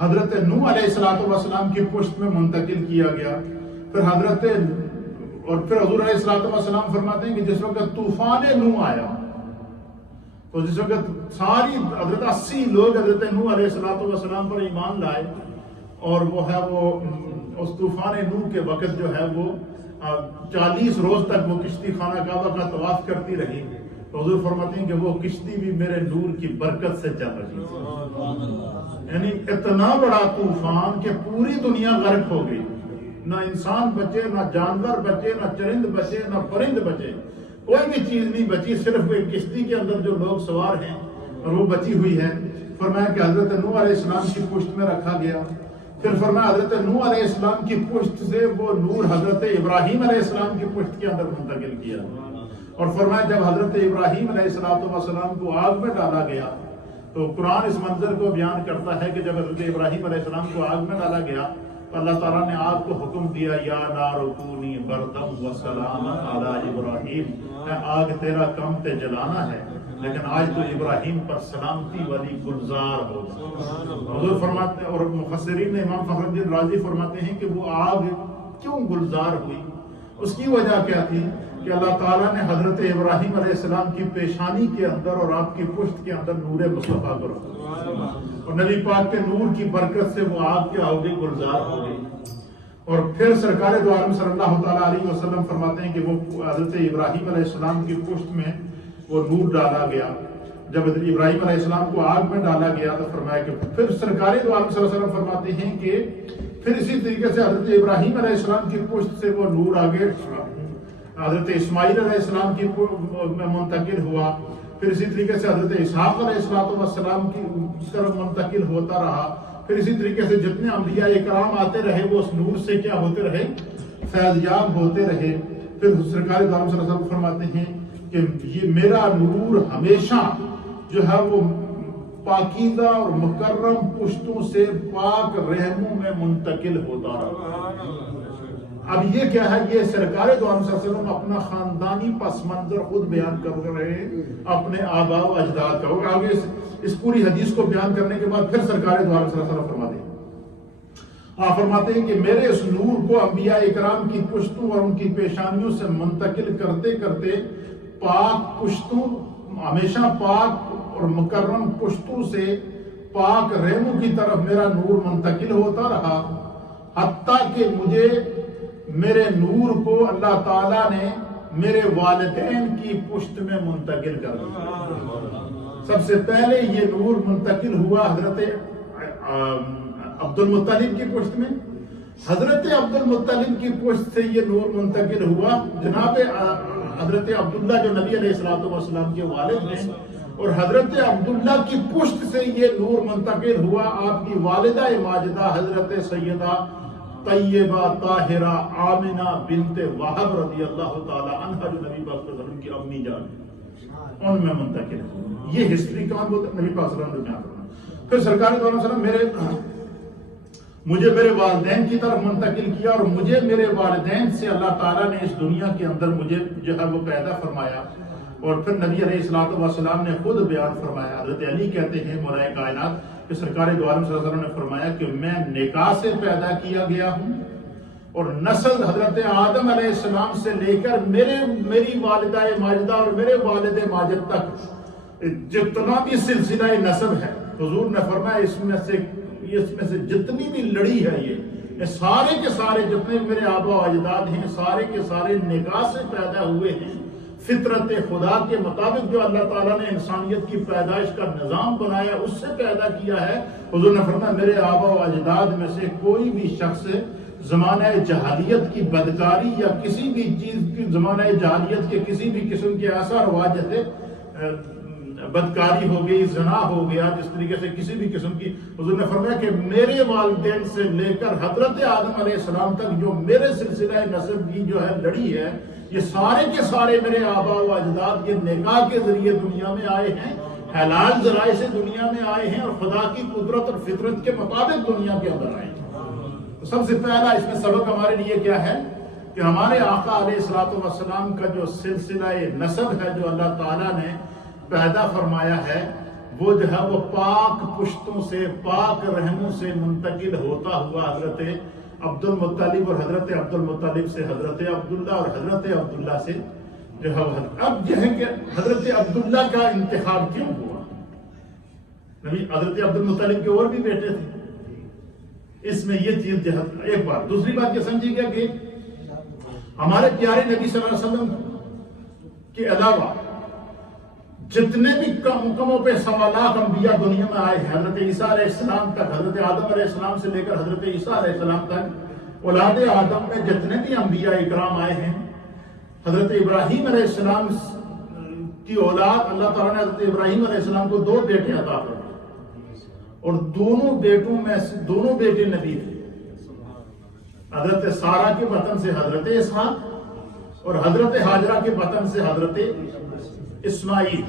حضرت نوح علیہ السلام کی پشت میں منتقل کیا گیا۔ پھر پھر حضور علیہ السلام فرماتے ہیں کہ جس وقت طوفان نوح آیا تو جس وقت ساری حضرت 80 لوگ حضرت نوح علیہ السلام پر ایمان لائے، اور وہ ہے وہ اس طوفان نوح کے وقت جو ہے وہ 40 روز تک وہ کشتی خانہ کعبہ کا طواف کرتی رہی، تو حضور فرماتے ہیں کہ وہ کشتی بھی میرے نور کی برکت سے چل رہی تھی۔ یعنی اتنا بڑا طوفان کہ پوری دنیا غرق ہو گئی، نہ انسان بچے، نہ جانور بچے، نہ چرند بچے، نہ پرند بچے، کوئی بھی چیز نہیں بچی، صرف ایک کشتی کے اندر جو لوگ سوار ہیں اور وہ بچی ہوئی ہے۔ فرمایا کہ حضرت نوح علیہ السلام کی پشت میں رکھا گیا۔ پھر فرمایا حضرت نوح علیہ السلام کی پشت سے وہ نور حضرت ابراہیم علیہ السلام کی پشت کے اندر منتقل کیا، اور فرمایا جب حضرت ابراہیم علیہ السلام کو آگ میں ڈالا گیا تو قرآن اس منظر کو بیان کرتا ہے کہ جب حضرت ابراہیم علیہ السلام کو آگ میں ڈالا گیا تو اللہ تعالیٰ نے آگ کو حکم دیا، یا نار کونی بردم و سلاما علی ابراہیم، اے آگ تیرا کم تے جلانا ہے لیکن آج تو ابراہیم پر سلامتی والی گلزار ہوگا۔ حضور فرماتے ہیں، اور مفسرین نے امام فخر الدین رازی فرماتے ہیں کہ وہ آگ کیوں گلزار ہوئی، اس کی وجہ کیا تھی کہ اللہ تعالیٰ نے حضرت ابراہیم علیہ السلام کی پیشانی کے اندر اور آپ کی پشت کے اندر نور مصطفیٰ کو رکھا، اور نبی پاک کے نور کی برکت سے وہ آگ کیا ہو گئی؟ گلزار ہو گئی۔ اور پھر سرکار دو عالم صلی اللہ تعالیٰ علیہ وسلم فرماتے ہیں کہ وہ حضرت ابراہیم علیہ السلام کی پشت میں وہ نور ڈالا گیا۔ جب حضرت ابراہیم علیہ السلام کو آگ میں ڈالا گیا تو فرمایا کہ پھر سرکار دو عالم صلی اللہ علیہ وسلم فرماتے ہیں کہ پھر اسی طریقے سے حضرت ابراہیم علیہ السلام کی پشت سے وہ نور آگے حضرت اسماعیل علیہ السلام کی میں منتقل ہوا، پھر اسی طریقے سے حضرت اسحاق علیہ السلام کی طرف منتقل ہوتا رہا، پھر اسی طریقے سے جتنے انبیاء اکرام آتے رہے وہ اس نور سے کیا ہوتے رہے؟ فیض یاب ہوتے رہے۔ پھر سرکار دو عالم صلی اللہ علیہ وسلم فرماتے ہیں کہ یہ میرا نور ہمیشہ جو ہے وہ پاکیزہ اور مکرم پشتوں سے پاک رحموں میں منتقل ہوتا رہا۔ اب یہ کیا ہے؟ یہ سرکار دو عالم صلی اللہ علیہ وسلم اپنا خاندانی پس منظر خود بیان کر رہے ہیں، اپنے آباء و اجداد کا۔ آگے اس پوری حدیث کو بیان کرنے کے بعد پھر سرکار دو عالم صلی اللہ علیہ وسلم فرماتے ہیں، آپ فرماتے ہیں کہ میرے اس نور کو انبیاء اکرام کی پشتوں اور ان کی پیشانیوں سے منتقل کرتے کرتے پاک پشتوں، ہمیشہ پاک اور مکرم پشتوں سے پاک رحموں کی طرف میرا نور منتقل ہوتا رہا، حتیٰ کہ مجھے میرے نور کو اللہ تعالیٰ نے میرے والدین کی پشت میں منتقل کر دیا۔ سب سے پہلے یہ نور منتقل ہوا حضرت عبد المطلب کی پشت میں، حضرت عبد المطلب کی پشت سے یہ نور منتقل ہوا جناب حضرت عبداللہ جو نبی علیہ السلام کے والد ہیں، اور حضرت عبداللہ کی پشت سے یہ نور منتقل ہوا آپ کی والدہ ماجدہ حضرت سیدہ طیبہ طاہرہ آمنہ بنت وہب رضی اللہ تعالی عنہ جو نبی پاک صلی اللہ علیہ وسلم کی امی جان ان میں منتقل ہے۔ یہ ہسٹری کون بولتا ہے؟ نبی پاک صلی اللہ علیہ وسلم نے بیان کرنا۔ پھر سرکار دو علیہ وسلم میرے مجھے میرے والدین کی طرف منتقل کیا، اور مجھے میرے والدین سے اللہ تعالیٰ نے اس دنیا کے اندر مجھے جو ہے وہ پیدا فرمایا۔ اور پھر نبی علیہ الصلوۃ والسلام نے خود بیان فرمایا، حضرت علی کہتے ہیں مولا کائنات کہ سرکار دو عالم صلی اللہ علیہ وسلم نے فرمایا کہ میں نکاح سے پیدا کیا گیا ہوں، اور نسل حضرت آدم علیہ السلام سے لے کر میری والدہ ماجدہ اور میرے والد ماجد تک جتنا بھی سلسلہ نسب ہے، حضور نے فرمایا اس میں سے جتنی بھی لڑی ہے یہ سارے کے سارے جتنے میرے آبا و اجداد ہیں، سارے کے سارے نکاح سے پیدا ہوئے ہیں، فطرت خدا کے مطابق جو اللہ تعالیٰ نے انسانیت کی پیدائش کا نظام بنایا اس سے پیدا کیا ہے۔ حضور نے فرمایا میرے آبا و اجداد میں سے کوئی بھی شخص زمانہ جہالیت کی بدکاری یا کسی بھی چیز کی زمانہ جہالیت کے کسی بھی قسم کے ایسا رواج جیسے بدکاری ہو گئی، زنا ہو گیا، جس طریقے سے کسی بھی قسم کی، حضور نے فرمایا کہ میرے والدین سے لے کر حضرت آدم علیہ السلام تک جو میرے سلسلہ نسب کی جو ہے لڑی ہے، یہ سارے کے سارے میرے آبا و اجداد کے نکاح کے ذریعے دنیا میں آئے ہیں، حلال ذرائع سے دنیا میں آئے ہیں، اور خدا کی قدرت اور فطرت کے مطابق دنیا کے اندر آئے ہیں۔ تو سب سے پہلا اس میں سبق ہمارے لیے کیا ہے کہ ہمارے آقا علیہ الصلوۃ والسلام کا جو سلسلہ نسب ہے جو اللہ تعالیٰ نے پیدا فرمایا ہے، وہ جو ہے وہ پاک پشتوں سے، پاک رحموں سے منتقل ہوتا ہوا حضرت عبد المطلب اور حضرت عبد المطلب سے حضرت عبداللہ اور حضرت عبداللہ سے جو ہے اب جو ہے کہ حضرت عبداللہ کا انتخاب کیوں ہوا؟ نبی حضرت عبد المطلب کے اور بھی بیٹے تھے، اس میں یہ چیز جو ہے ایک بات۔ دوسری بات یہ سمجھی گیا کہ ہمارے پیارے نبی صلی اللہ علیہ وسلم کے علاوہ جتنے بھی کموں پہ سوالات انبیاء دنیا میں آئے ہیں، حضرت عیسیٰ علیہ السلام تک، حضرت آدم علیہ السلام سے لے کر حضرت عیسیٰ علیہ السلام تک، اولاد آدم میں جتنے بھی انبیاء اکرام آئے ہیں، حضرت ابراہیم علیہ السلام کی اولاد اللہ تعالیٰ نے حضرت ابراہیم علیہ السلام کو 2 بیٹے عطا فرمائے، اور دونوں بیٹوں میں سے 2 بیٹے نبی تھے، حضرت سارہ کے بطن سے حضرت اسحاق اور حضرت ہاجرہ کے بطن سے حضرت اسماعیل۔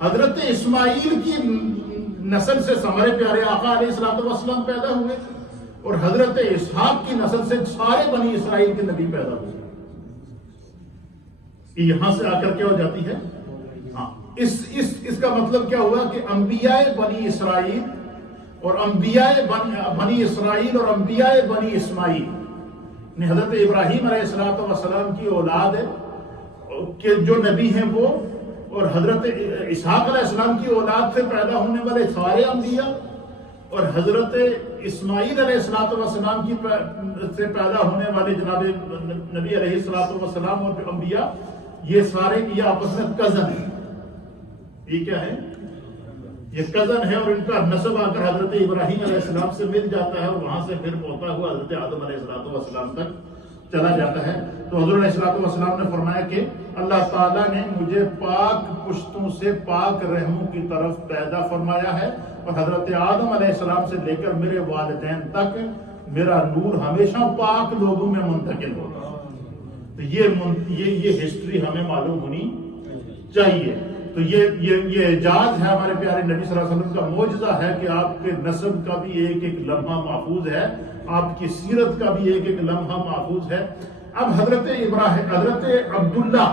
حضرت اسماعیل کی نسل سے ہمارے پیارے آقا علیہ الصلوۃ والسلام پیدا ہوئے، اور حضرت اسحاق کی نسل سے سارے بنی اسرائیل کے نبی پیدا ہوئے۔ یہاں سے آ کر کیا ہو جاتی ہے؟ ہاں، اس کا مطلب کیا ہوا کہ انبیاء بنی اسرائیل اور انبیاء بنی اسرائیل اور انبیاء بنی اسماعیل نے حضرت ابراہیم علیہ الصلوۃ والسلام کی اولاد کے جو نبی ہیں وہ، اور حضرت اسحاق علیہ السلام کی اولاد سے پیدا ہونے والے سارے انبیاء، اور حضرت اسماعیل علیہ السلام کی سے پیدا ہونے والے جناب نبی علیہ السلام اور جو انبیاء، یہ سارے یہ آپس میں کزن ہیں۔ یہ کیا ہے؟ یہ کزن ہے، اور ان کا نسب آ کر حضرت ابراہیم علیہ السلام سے مل جاتا ہے، اور وہاں سے پھر ہوتا ہوا حضرت آدم علیہ السلام تک چلا جاتا ہے۔ تو حضور علیہ السلام نے فرمایا کہ اللہ تعالیٰ نے مجھے پاک پشتوں سے پاک رحموں کی طرف پیدا فرمایا ہے، اور حضرت آدم علیہ السلام سے لے کر میرے والدین تک میرا نور ہمیشہ پاک لوگوں میں منتقل ہوگا۔ تو یہ ہسٹری ہمیں معلوم ہونی چاہیے۔ تو یہ اعجاز ہے ہمارے پیارے نبی صلی اللہ علیہ وسلم کا، معجزہ ہے کہ آپ کے نسب کا بھی ایک ایک لمحہ محفوظ ہے، آپ کی سیرت کا بھی ایک ایک لمحہ محفوظ ہے۔ اب حضرت عبداللہ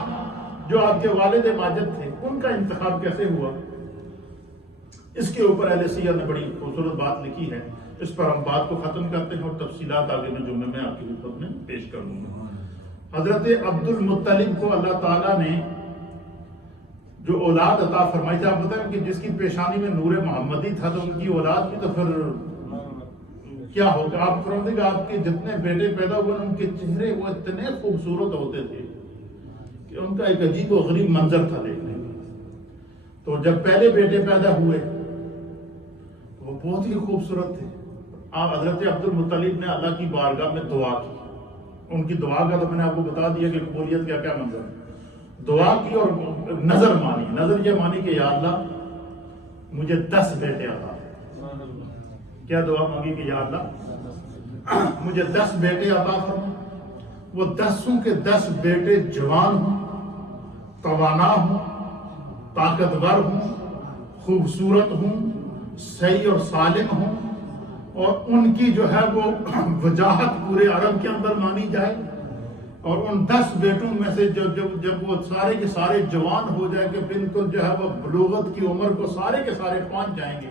جو آپ کے والد ماجد تھے، ان کا انتخاب کیسے ہوا؟ اس کے اوپر اہل سیرہ نے بڑی خوبصورت بات لکھی ہے، اس پر ہم بات کو ختم کرتے ہیں اور تفصیلات آگے میں جملے میں آپ کی خدمت میں پیش کر دوں گا۔ حضرت عبد المطلب کو اللہ تعالیٰ نے جو اولاد عطا فرمائی تھی، آپ بتائیں کہ جس کی پیشانی میں نور محمدی تھا، تو ان کی اولاد بھی تو پھر کیا ہوگا؟ آپ فرمائیں کہ آپ کے جتنے بیٹے پیدا ہوئے ان کے چہرے وہ اتنے خوبصورت ہوتے تھے کہ ان کا ایک عجیب و غریب منظر تھا دیکھنے میں۔ تو جب پہلے بیٹے پیدا ہوئے وہ بہت ہی خوبصورت تھے۔ آپ حضرت عبد المطلب نے اللہ کی بارگاہ میں دعا کی، ان کی دعا کا تو میں نے آپ کو بتا دیا کہ قبولیت کا کیا منظر ہے۔ دعا کی اور نظر مانی، نظر یہ مانی کہ یا اللہ مجھے 10 بیٹے عطا۔ کیا دعا مانگی کہ یا اللہ مجھے 10 بیٹے عطا فرما، وہ 10 کے 10 بیٹے جوان ہوں، توانا ہوں، طاقتور ہوں، خوبصورت ہوں، صحیح اور سالم ہوں، اور ان کی جو ہے وہ وجاہت پورے عرب کے اندر مانی جائے، اور ان 10 بیٹوں میں سے جب وہ سارے کے سارے جوان ہو جائے کہ بالکل جو ہے وہ بلوغت کی عمر کو سارے کے سارے پہنچ جائیں گے،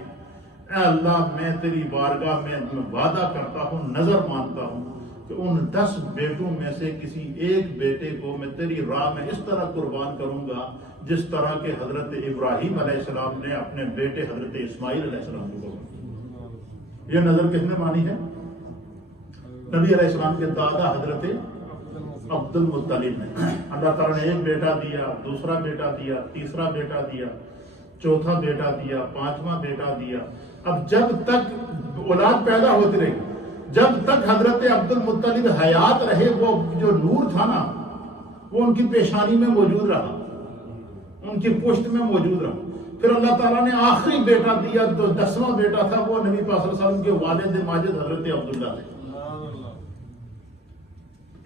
اے اللہ میں تیری بارگاہ میں وعدہ کرتا ہوں، نظر مانتا ہوں کہ ان 10 بیٹوں میں سے کسی ایک بیٹے کو میں تیری راہ میں اس طرح قربان کروں گا جس طرح کہ حضرت ابراہیم علیہ السلام نے اپنے بیٹے حضرت اسماعیل علیہ السلام کو قربان۔ یہ نظر کس نے مانی ہے؟ نبی علیہ السلام کے دادا حضرت عبد المطلب نے۔ اللہ تعالیٰ نے ایک بیٹا دیا، دوسرا بیٹا دیا، تیسرا بیٹا دیا، چوتھا بیٹا دیا، پانچواں بیٹا دیا۔ اب جب تک اولاد پیدا ہوتی رہی، جب تک حضرت عبد المطلب حیات رہے، وہ جو نور تھا نا وہ ان کی پیشانی میں موجود رہا، ان کی پشت میں موجود رہا۔ پھر اللہ تعالیٰ نے آخری بیٹا دیا، جو 10واں بیٹا تھا، وہ نبی پاک صلی اللہ علیہ وسلم کے والد ماجد حضرت عبداللہ تھے۔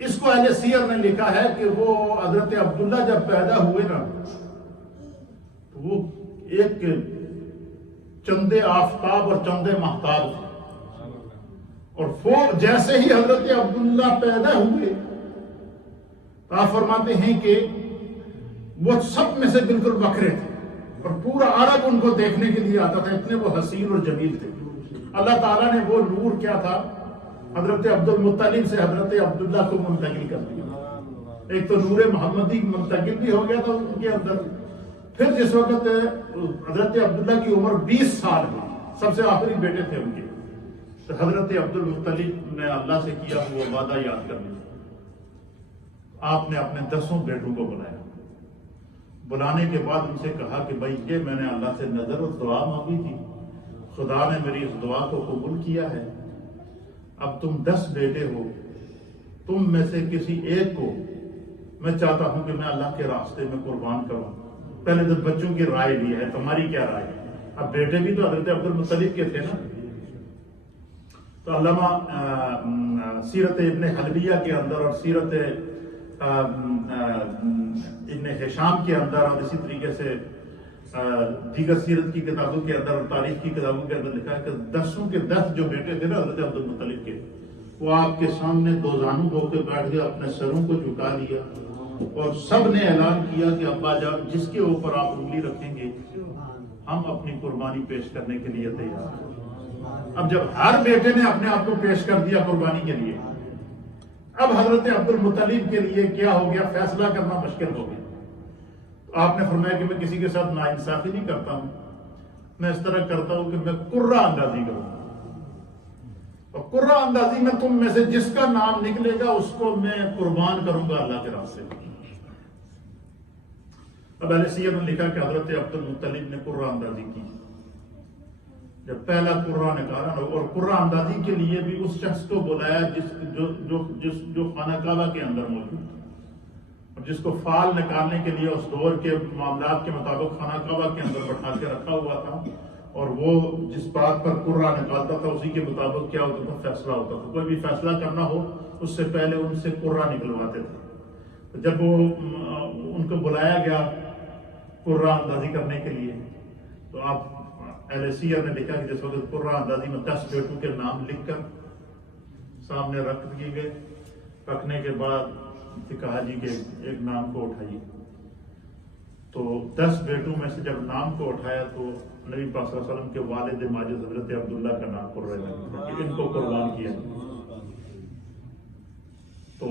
اس کو اہل سیر نے لکھا ہے کہ وہ حضرت عبداللہ جب پیدا ہوئے نا تو وہ ایک چندے آفتاب اور چندے مہتاب تھے، اور وہ جیسے ہی حضرت عبداللہ پیدا ہوئے آپ فرماتے ہیں کہ وہ سب میں سے بالکل بکھرے تھے، اور پورا عرب ان کو دیکھنے کے لیے آتا تھا، اتنے وہ حسین اور جمیل تھے۔ اللہ تعالیٰ نے وہ نور کیا تھا حضرت عبد المطلب سے حضرت عبداللہ کو منتقل کر دیا۔ ایک تو نور محمدی منتقل بھی ہو گیا تھا ان کے اندر۔ پھر جس وقت حضرت عبداللہ کی عمر 20 سال ہوئی، سب سے آخری بیٹے تھے ان کے، تو حضرت عبد المطلب نے اللہ سے کیا ہوا وعدہ یاد کر لیا۔ آپ نے اپنے 10 بیٹوں کو بلایا، بلانے کے بعد ان سے کہا کہ بھائی یہ میں نے اللہ سے نظر اور دعا مانگی تھی، خدا نے میری اس دعا کو قبول کیا ہے، اب تم 10 بیٹے ہو، تم میں سے کسی ایک کو میں چاہتا ہوں کہ میں اللہ کے راستے میں قربان کروں۔ پہلے تو بچوں کی رائے لی ہے، تمہاری کیا رائے ہے؟ اب بیٹے بھی تو حضرت عبد المطلب کے تھے نا۔ تو علامہ سیرت ابن حلبیہ کے اندر اور سیرت ابن ہشام کے اندر اور اسی طریقے سے دیگر سیرت کی کتابوں کے اندر اور تاریخ کی کتابوں کے اندر لکھا ہے کہ 10 کے 10 جو بیٹے تھے نا حضرت عبد المطلب کے، وہ آپ کے سامنے 2 زانو ہو کے بیٹھ گئے، اپنے سروں کو جھکا لیا اور سب نے اعلان کیا کہ ابا جان جس کے اوپر آپ انگلی رکھیں گے ہم اپنی قربانی پیش کرنے کے لیے تیار ہیں۔ اب جب ہر بیٹے نے اپنے آپ کو پیش کر دیا قربانی کے لیے، اب حضرت عبد المطلب کے لیے کیا ہو گیا؟ فیصلہ کرنا مشکل ہو گیا۔ آپ نے فرمایا کہ میں کسی کے ساتھ ناانصافی نہیں کرتا ہوں، میں اس طرح کرتا ہوں کہ میں قرہ اندازی کروں، اور قرہ اندازی میں تم میں سے جس کا نام نکلے گا اس کو میں قربان کروں گا اللہ کے راستے میں۔ اب اہل سیر نے لکھا کہ حضرت عبد المطلب نے قرہ اندازی کی، جب پہلا قرہ نکالا، اور قرہ اندازی کے لیے بھی اس شخص کو بلایا جو خانہ کعبہ کے اندر موجود تھا، اور جس کو فال نکالنے کے لیے اس دور کے معاملات کے مطابق خانہ کعبہ کے اندر بٹھا کے رکھا ہوا تھا، اور وہ جس بات پر قرہ نکالتا تھا اسی کے مطابق کیا ہوتا تھا؟ فیصلہ ہوتا تھا۔ کوئی بھی فیصلہ کرنا ہو اس سے پہلے ان سے قرہ نکلواتے تھے۔ جب وہ ان کو بلایا گیا قرہ اندازی کرنے کے لیے، تو آپ اہل سیر نے لکھا کہ جس وقت قرہ اندازی میں 10 بیٹوں کے نام لکھ کر سامنے رکھ دیے گئے، رکھنے کے بعد کہا جی کہ ایک نام کو اٹھائیے، تو 10 بیٹوں میں سے جب نام کو اٹھایا تو نبی پاک صلی اللہ علیہ وسلم کے والد ماجد حضرت عبداللہ کا نام قرہ کہ ان کو قربان کیا۔ تو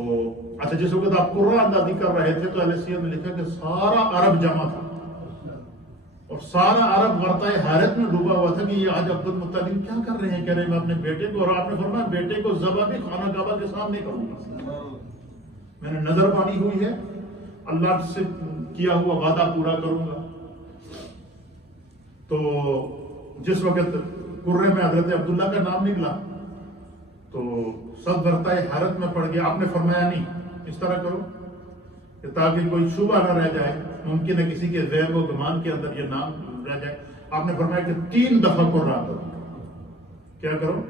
اچھا جس وقت آپ قرہ اندازی کر رہے تھے تو اہل سیر نے لکھا کہ سارا عرب جمع تھا، اور سارا عرب غرقۂ حیرت میں ڈوبا ہوا تھا کہ یہ آج عبد المطلب کیا کر رہے ہیں؟ کہہ رہے ہیں میں اپنے بیٹے کو، اور آپ نے فرمایا بیٹے کو ذبح بھی خانہ کعبہ کے سامنے کروں گا، میں نے نظر مانی ہوئی ہے، اللہ سے کیا ہوا وعدہ پورا کروں گا۔ تو جس وقت قرے میں حضرت عبداللہ کا نام نکلا تو سب غرقۂ حیرت میں پڑ گیا۔ آپ نے فرمایا نہیں، اس طرح کرو کہ تاکہ کوئی شبہ نہ رہ جائے، ممکن ہے کسی کے ذہن و گمان کے اندر یہ نام رہ جائے۔ آپ نے فرمایا کہ 3 دفعہ قرہ کرو، کیا کرو؟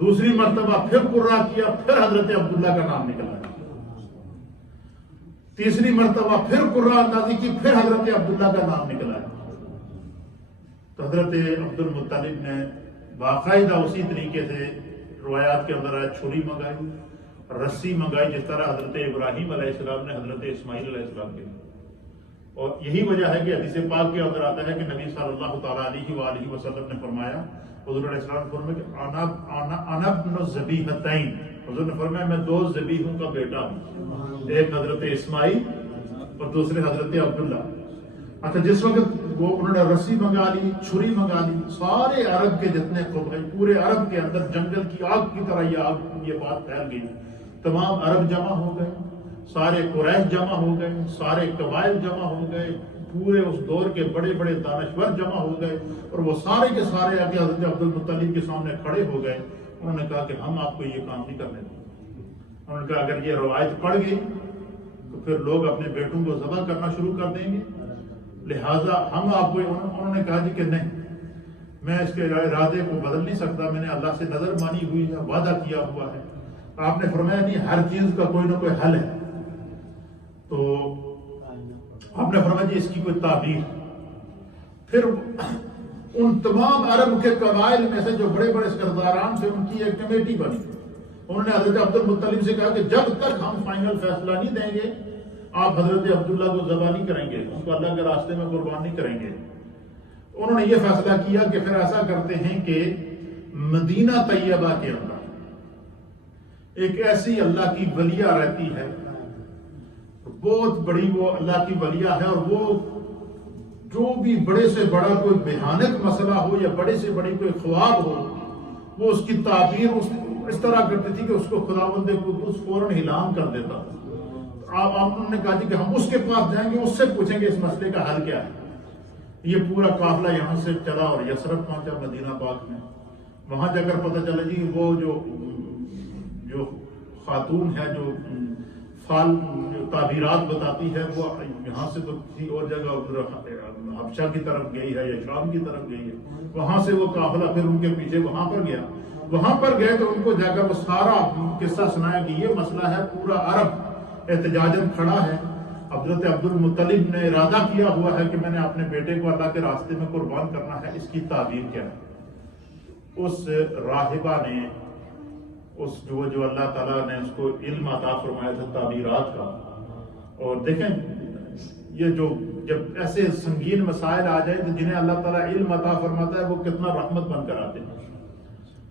دوسری مرتبہ پھر قرہ کیا، پھر حضرت عبداللہ کا نام نکلا، تیسری مرتبہ پھر قرہ اندازی کی، پھر حضرت عبداللہ کا نام نکلا۔ تو حضرت عبد المطلب نے باقاعدہ اسی طریقے سے روایات کے اندر چھری منگائی، رسی منگائی، جس طرح حضرت ابراہیم علیہ السلام نے حضرت اسماعیل علیہ السلام کے. اور یہی وجہ ہے کہ حدیث پاک کے اندر آتا ہے کہ نبی صلی اللہ تعالیٰ علیہ وآلہ وسلم نے فرمایا، حضور علیہ السلام نے فرمایا کہ انا ابن الذبیحتین، حضور نے فرمایا میں دو ذبیحوں کا بیٹا ہوں، ایک حضرت اسماعیل اور دوسرے حضرت عبداللہ. اچھا جس وقت وہ انہوں نے رسی منگا لی، چھری منگا لی، سارے عرب کے جتنے قبائل، پورے عرب کے اندر جنگل کی آگ کی طرح یہ بات پھیل گئی. تمام عرب جمع ہو گئے، سارے قریش جمع ہو گئے، سارے قبائل جمع ہو گئے، پورے اس دور کے بڑے بڑے دانشور جمع ہو گئے، اور وہ سارے کے سارے آ کے حضرت عبد المطلب کے سامنے کھڑے ہو گئے. انہوں نے کہا کہ ہم آپ کو یہ کام نہیں کرنے دیں. انہوں نے کہا اگر یہ روایت پڑ گئی تو پھر لوگ اپنے بیٹوں کو ذبح کرنا شروع کر دیں گے، لہٰذا ہم آپ کو. انہوں نے کہا جی کہ نہیں، میں اس کے ارادے کو بدل نہیں سکتا، میں نے اللہ سے نظر مانی ہوئی ہے، وعدہ کیا ہوا ہے. آپ نے فرمایا نہیں، ہر چیز کا کوئی نہ کوئی حل ہے. تو آپ نے فرمایا جی اس کی کوئی تعبیر. پھر ان تمام عرب کے قبائل میں سے جو بڑے بڑے سرداران تھے ان کی ایک کمیٹی بنی. انہوں نے حضرت عبد المطلب سے کہا کہ جب تک ہم فائنل فیصلہ نہیں دیں گے آپ حضرت عبداللہ کو ذبح نہیں کریں گے، ان کو اللہ کے راستے میں قربان نہیں کریں گے. انہوں نے یہ فیصلہ کیا کہ پھر ایسا کرتے ہیں کہ مدینہ طیبہ کے اندر ایک ایسی اللہ کی ولیہ رہتی ہے، بہت بڑی وہ اللہ کی ولیہ ہے، اور وہ جو بھی بڑے سے بڑا کوئی بھیانک مسئلہ ہو یا بڑے سے بڑی کوئی خواب ہو، وہ اس کی تعبیر اس طرح کرتی تھی کہ اس کو خداوند قدوس فوراً اعلان کر دیتا. انہوں نے کہا جی کہ ہم اس کے پاس جائیں گے، اس سے پوچھیں گے اس مسئلے کا حل کیا ہے. یہ پورا قافلہ یہاں سے چلا اور یثرب پہنچا مدینہ پاک میں. وہاں جا کر پتہ چلا جی وہ جو خاتون ہے جو تعبیرات بتاتی ہے وہ یہاں سے تو کسی اور جگہ حبشہ کی طرف گئی ہے یا شام کی طرف گئی ہے. وہاں سے وہ قافلہ پھر ان کے پیچھے وہاں پر گیا. وہاں پر گئے تو ان کو جا کر وہ سارا قصہ سنایا کہ یہ مسئلہ ہے، پورا عرب احتجاجاً کھڑا ہے. حضرت عبد المطلب نے ارادہ کیا ہوا ہے کہ میں نے اپنے بیٹے کو اللہ کے راستے میں قربان کرنا ہے، اس کی تعبیر کیا ہے. اس راہبہ نے جو اللہ تعالیٰ نے اس کو علم عطا فرمایا تھا تعبیرات کا. اور دیکھیں یہ جب ایسے سنگین مسائل آ جائیں تو جنہیں اللہ تعالیٰ علم عطا فرماتا ہے وہ کتنا رحمت بن کر آتے ہیں.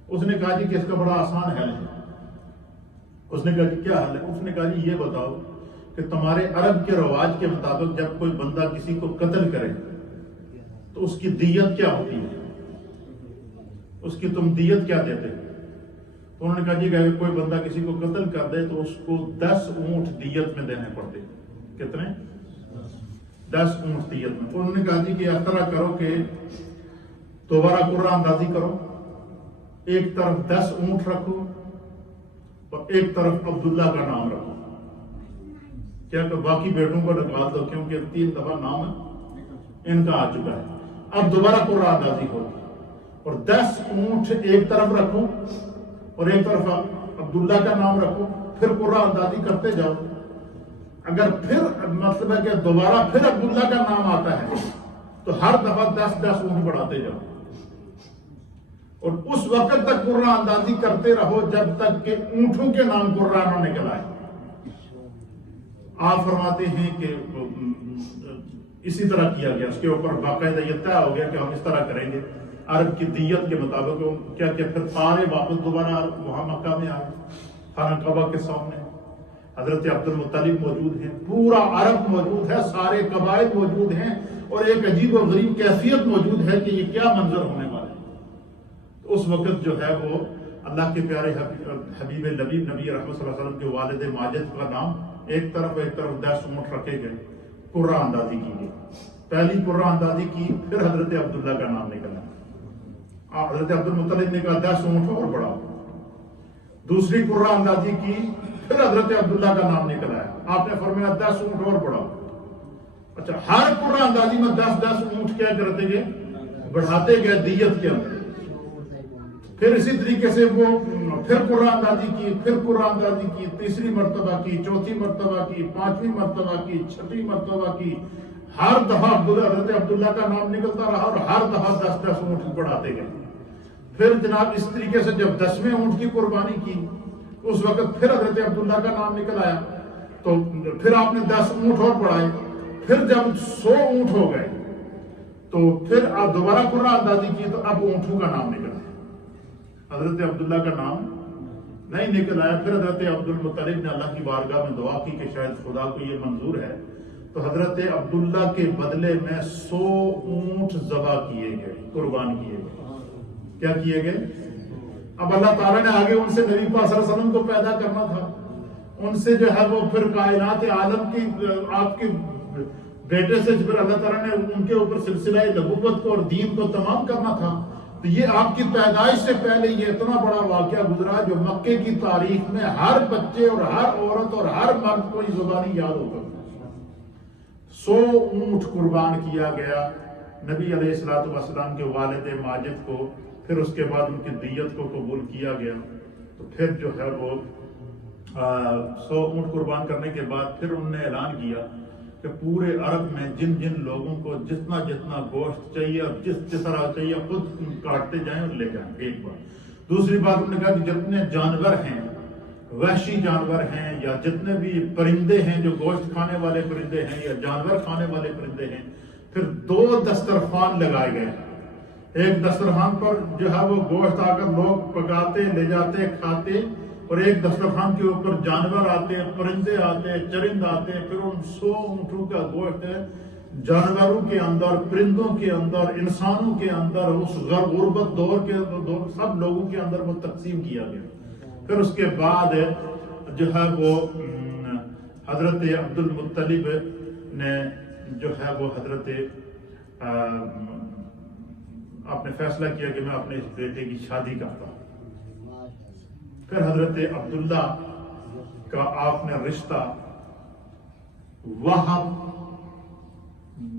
اس نے کہا جی کہ اس کا بڑا آسان حل ہے. اس نے کہا کہ کیا حل ہے؟ اس نے کہا جی یہ بتاؤ کہ تمہارے عرب کے رواج کے مطابق جب کوئی بندہ کسی کو قتل کرے تو اس کی دیت کیا ہوتی ہے؟ اس کی تم دیت کیا دیتے ہیں؟ انہوں نے کہا جی کہ اگر کوئی بندہ کسی کو قتل کر دے تو اس کو 10 اونٹ دیت میں دینے پڑتے. کتنے؟ 10 اونٹ دیت میں. انہوں نے کہا جی کہ اس طرح کرو کہ دوبارہ قرآن اندازی کرو، ایک طرف 10 اونٹ رکھو اور ایک طرف عبداللہ کا نام رکھو. کیا کہ باقی بیٹوں کو نکال دو کیونکہ 3 دفعہ نام ان کا آ چکا ہے. اب دوبارہ قرآن اندازی ہوگی اور 10 اونٹ ایک طرف رکھو اور ایک طرف عبداللہ کا نام رکھو، پھر قرآن اندازی کرتے جاؤ. اگر پھر مطلب ہے کہ دوبارہ پھر عبداللہ کا نام آتا ہے تو ہر دفعہ 10 اونٹ بڑھاتے جاؤ اور اس وقت تک قرآن اندازی کرتے رہو جب تک کہ اونٹوں کے نام قرآن نہ نکل آئے. آپ فرماتے ہیں کہ اسی طرح کیا گیا. اس کے اوپر باقاعدہ یہ طے ہو گیا کہ ہم اس طرح کریں گے عرب کی دیت کے مطابق. کیا پھر سارے واپس دوبارہ وہاں مکہ میں آئے خانہ کعبہ کے سامنے. حضرت عبد المطلب موجود ہیں، پورا عرب موجود ہے، سارے قبائل موجود ہیں اور ایک عجیب و غریب کیفیت موجود ہے کہ یہ کیا منظر ہونے والا ہے. تو اس وقت جو ہے وہ اللہ کے پیارے حبیب لبیب نبی رحمت صلی اللہ علیہ وسلم کے والد ماجد کا نام ایک طرف 10 اونٹ رکھے گئے. قرآن اندازی کی گئی. پہلی قرآن اندازی کی، پھر حضرت عبداللہ کا نام نکلا. حضرت عبد المطلب نے کہا 10 اونٹ اور بڑھاؤ. دوسری قرآن اندازی کی، پھر حضرت عبداللہ کا نام نکل آیا. آپ نے فرمایا 10 اونٹ اور بڑھاؤ. اچھا ہر قرآن اندازی میں 10 اونٹ کیا کرتے گئے؟ بڑھاتے گئے دیت کے اندر. پھر اسی طریقے سے وہ پھر قرآن اندازی کی، پھر قرآن اندازی کی، تیسری مرتبہ کی، چوتھی مرتبہ کی، 5ویں مرتبہ کی، 6ویں مرتبہ کی. ہر دفعہ حضرت عبداللہ کا نام نکلتا رہا اور ہر دفعہ 10 اونٹ بڑھاتے گئے. پھر جناب اس طریقے سے جب 10ویں اونٹ کی قربانی کی اس وقت پھر حضرت عبداللہ کا نام نکل آیا، تو پھر آپ نے 10 اونٹ اور بڑھائے، پھر جب 100 اونٹ ہو گئے تو پھر آپ دوبارہ قرعہ اندازی کی تو اب اونٹوں کا نام نکل آیا، حضرت عبداللہ کا نام نہیں نکل آیا۔ پھر حضرت عبد المطلب نے اللہ کی بارگاہ میں دعا کی کہ شاید خدا کو یہ منظور ہے، تو حضرت عبداللہ کے بدلے میں 100 اونٹ ذبح کیے گئے، قربان کیے گئے۔ کیا کیے گئے؟ اب اللہ تعالیٰ نے آگے ان سے نبی پاک صلی اللہ علیہ وسلم کو پیدا کرنا تھا، ان سے جو ہے وہ پھر کائنات عالم کی آپ کے بیٹے سے پھر اللہ تعالیٰ نے ان کے اوپر سلسلہ نبوت کو اور دین کو تمام کرنا تھا، تو یہ آپ کی پیدائش سے پہلے یہ اتنا بڑا واقعہ گزرا جو مکے کی تاریخ میں ہر بچے اور ہر عورت اور ہر مرد کو یہ زبانی یاد ہوتا تھا۔ 100 اونٹ قربان کیا گیا نبی علیہ السلام کے والد ماجد کو، پھر اس کے بعد ان کی دیت کو قبول کیا گیا، تو پھر جو ہے وہ 100 اونٹ قربان کرنے کے بعد پھر انہوں نے اعلان کیا کہ پورے عرب میں جن جن لوگوں کو جتنا جتنا گوشت چاہیے اور جس طرح چاہیے خود کاٹتے جائیں اور لے جائیں ایک بار۔ دوسری بات انہوں نے کہا کہ جتنے جانور ہیں، وحشی جانور ہیں یا جتنے بھی پرندے ہیں جو گوشت کھانے والے پرندے ہیں یا جانور کھانے والے پرندے ہیں، پھر 2 دسترخوان لگائے گئے۔ ایک دسترخوان پر جو ہے وہ گوشت آ کر لوگ پکاتے لے جاتے کھاتے، اور ایک دسترخوان کے اوپر جانور آتے، پرندے آتے، چرند آتے، پھر ان 100 اونٹوں کا گوشت جانوروں کے اندر، پرندوں کے اندر، انسانوں کے اندر، اس غربت دور کے دور سب لوگوں کے اندر وہ تقسیم کیا گیا۔ پھر اس کے بعد جو ہے وہ حضرت عبد المطلب نے جو ہے وہ حضرت آپ نے فیصلہ کیا کہ میں اپنے اس بیٹے کی شادی کرتا ہوں۔ پھر حضرت عبداللہ کا آپ نے رشتہ وہب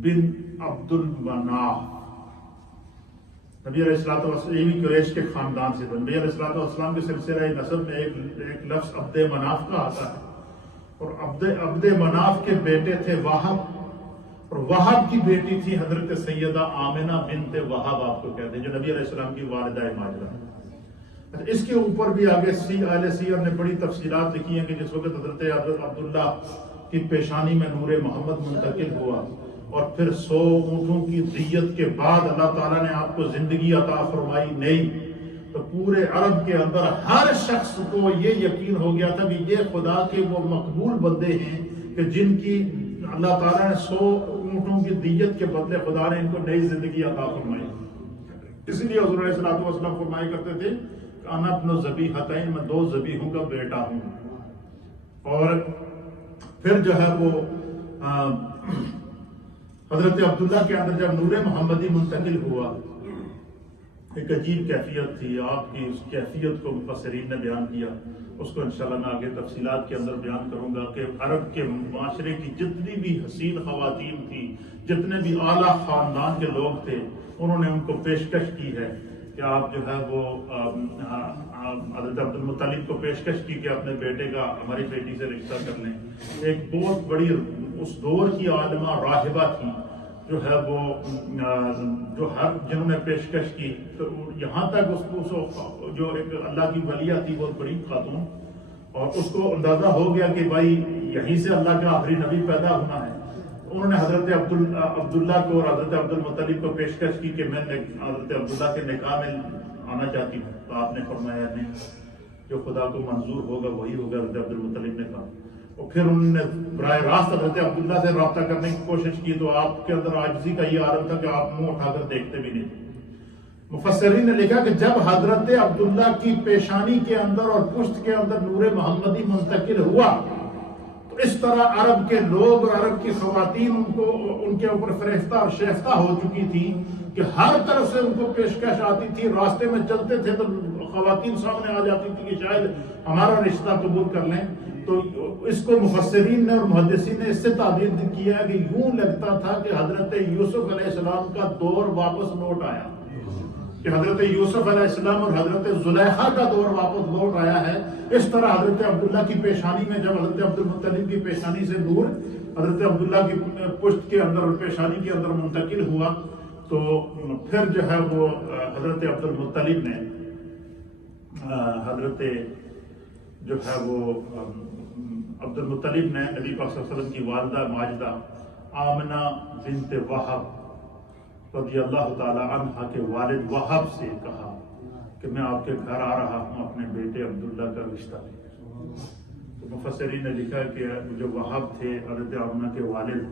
بن عبد المناف، نبی علیہ السلام قریش کے خاندان سے تھا۔ نبی علیہ السلام کے سلسلہ نسب میں ایک لفظ عبد مناف کا آتا ہے، اور عبد مناف کے بیٹے تھے وہب، اور وہب کی بیٹی تھی حضرت سیدہ آمنہ بنت وہب، آپ کو کہتے ہیں، جو نبی علیہ السلام کی والدہ ماجدہ۔ اس کے اوپر بھی آگے اہل سیر نے بڑی تفصیلات لکھی ہیں کہ جس وقت حضرت عبداللہ کی پیشانی میں نور محمد منتقل ہوا، اور پھر 100 اونٹوں کی دیت کے بعد اللہ تعالیٰ نے آپ کو زندگی عطا فرمائی نئی، تو پورے عرب کے اندر ہر شخص کو یہ یقین ہو گیا تھا کہ یہ خدا کے وہ مقبول بندے ہیں کہ جن کی اللہ تعالیٰ نے 100 اونٹوں کی دیت کے بدلے خدا نے ان کو نئی زندگی عطا فرمائی۔ اس لیے حضور علیہ السلام فرمایا کرتے تھے کہ انا ابن ذبیحتین، میں 2 ذبیحوں کا بیٹا ہوں۔ اور پھر جو ہے وہ حضرت عبداللہ کے اندر جب نور محمدی منتقل ہوا، ایک عجیب کیفیت تھی، آپ کی اس کیفیت کو مفسرین نے بیان کیا، اس کو انشاءاللہ میں آگے تفصیلات کے اندر بیان کروں گا کہ عرب کے معاشرے کی جتنی بھی حسین خواتین تھی، جتنے بھی اعلیٰ خاندان کے لوگ تھے، انہوں نے ان کو پیشکش کی ہے کہ آپ جو ہے وہ حضرت عبد المطلب کو پیشکش کی کہ اپنے بیٹے کا ہماری بیٹی سے رشتہ کر لیں۔ ایک بہت بڑی اس دور کی عالمہ راہبہ تھی جو ہے وہ جنہوں نے پیشکش کی، تو یہاں تک اس کو جو ایک اللہ کی ولیہ تھی، بہت بڑی خاتون، اور اس کو اندازہ ہو گیا کہ بھائی یہیں سے اللہ کا آخری نبی پیدا ہونا ہے۔ انہوں نے حضرت عبداللہ کو اور حضرت عبد المطلب کو پیشکش کی کہ میں حضرت عبداللہ کے نکاح میں آنا چاہتی ہوں، تو آپ نے فرمایا نہیں، جو خدا کو منظور ہوگا وہی ہوگا۔ حضرت عبد المطلب نے کہا، اور پھر انہوں نے براہ راست حضرت عبداللہ سے رابطہ کرنے کی کوشش کی، تو آپ کے اندر عاجزی کا یہ عالم تھا کہ آپ منہ اٹھا کر دیکھتے بھی نہیں۔ مفسرین نے لکھا کہ جب حضرت عبداللہ کی پیشانی کے اندر اور پشت کے اندر نور محمدی منتقل ہوا، تو اس طرح عرب کے لوگ اور عرب کی خواتین ان کے اوپر فریفتہ اور شیفتہ ہو چکی تھی کہ ہر طرف سے ان کو پیشکش آتی تھی۔ راستے میں چلتے تھے تو خواتین سامنے آ جاتی تھی کہ شاید ہمارا رشتہ قبول کر لیں۔ تو اس کو مفسرین نے اور محدثین نے اس سے تعبیر کیا ہے کہ یوں لگتا تھا کہ حضرت یوسف علیہ السلام کا دور واپس لوٹ آیا، کہ حضرت یوسف علیہ السلام اور حضرت زلیخا کا دور واپس لوٹ آیا ہے۔ اس طرح حضرت عبداللہ کی پیشانی میں جب حضرت عبد المطلب کی پیشانی سے نور حضرت عبداللہ کی پشت کے اندر اور پیشانی کے اندر منتقل ہوا، تو پھر جو ہے وہ حضرت عبد المطلب نے حضرت جو ہے وہ عبد المطلب نے نبی پاک صلی اللہ علیہ وسلم کی والدہ ماجدہ آمنہ بنت وہب رضی اللہ تعالی عنہ کے والد وہب سے کہا کہ میں آپ کے گھر آ رہا ہوں اپنے بیٹے عبداللہ کا رشتہ لے کر۔ تو مفسرین نے لکھا کہ جو وہب تھے حضرت آمنہ کے والد،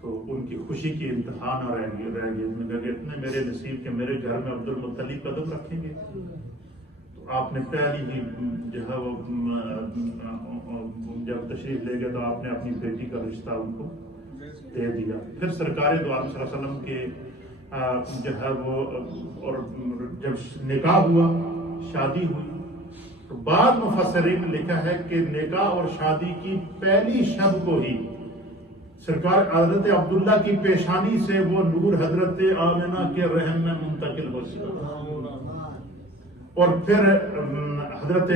تو ان کی خوشی کی انتہا نہ رہ گئی، میں کہا کہ اتنے میرے نصیب کہ میرے گھر میں عبد المطلب قدم رکھیں گے۔ تو آپ نے پہلی ہی جو ہے وہ جب تشریف لے گئے تو آپ نے اپنی بیٹی کا رشتہ ان کو دے دیا۔ پھر سرکار دو عالم صلی اللہ علیہ وسلم کے جو ہے وہ اور جب نکاح ہوا، شادی ہوئی، تو بعض مفسرین نے لکھا ہے کہ نکاح اور شادی کی پہلی شب کو ہی سرکار حضرت عبداللہ کی پیشانی سے وہ نور حضرت آمنہ کے رحم میں منتقل ہو چکا، اور پھر حضرت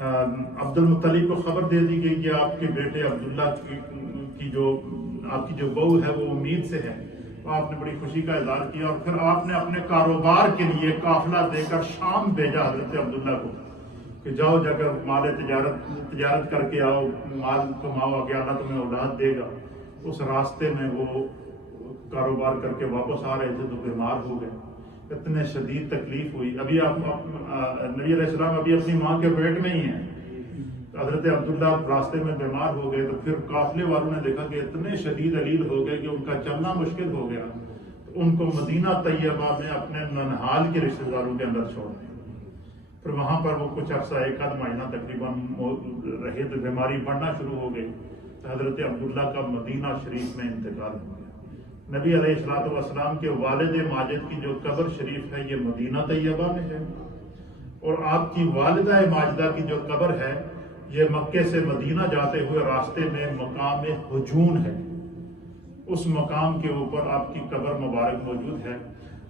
عبد المطلب کو خبر دے دی گئی کہ آپ کے بیٹے عبداللہ کی جو آپ کی جو بہو ہے وہ امید سے ہے۔ تو آپ نے بڑی خوشی کا اظہار کیا، اور پھر آپ نے اپنے کاروبار کے لیے قافلہ دے کر شام بھیجا حضرت عبداللہ کو کہ جاؤ جا کر مال تجارت کر کے آؤ، مال کماؤ، کہ اللہ تمہیں اولاد دے گا۔ اس راستے میں وہ کاروبار کر کے واپس آ رہے تھے تو بیمار ہو گئے، اتنے شدید تکلیف ہوئی۔ ابھی آپ نبی علیہ السلام ابھی اپنی ماں کے پیٹ میں ہی ہیں، حضرت عبداللہ راستے میں بیمار ہو گئے، تو پھر قافلے والوں نے دیکھا کہ اتنے شدید علیل ہو گئے کہ ان کا چلنا مشکل ہو گیا، تو ان کو مدینہ طیبہ میں اپنے ننہال کے رشتہ داروں کے اندر چھوڑ دیا۔ پھر وہاں پر وہ کچھ عرصہ ایک آدھ مہینہ تقریباً رہے تو بیماری بڑھنا شروع ہو گئی، تو حضرت عبداللہ کا مدینہ شریف میں انتقال ہو گیا۔ نبی علیہ السلام کے والد ماجد کی جو قبر شریف ہے یہ مدینہ طیبہ میں ہے، اور آپ کی والدہ ماجدہ کی جو قبر ہے یہ مکے سے مدینہ جاتے ہوئے راستے میں مقام ہجون ہے، اس مقام کے اوپر آپ کی قبر مبارک موجود ہے۔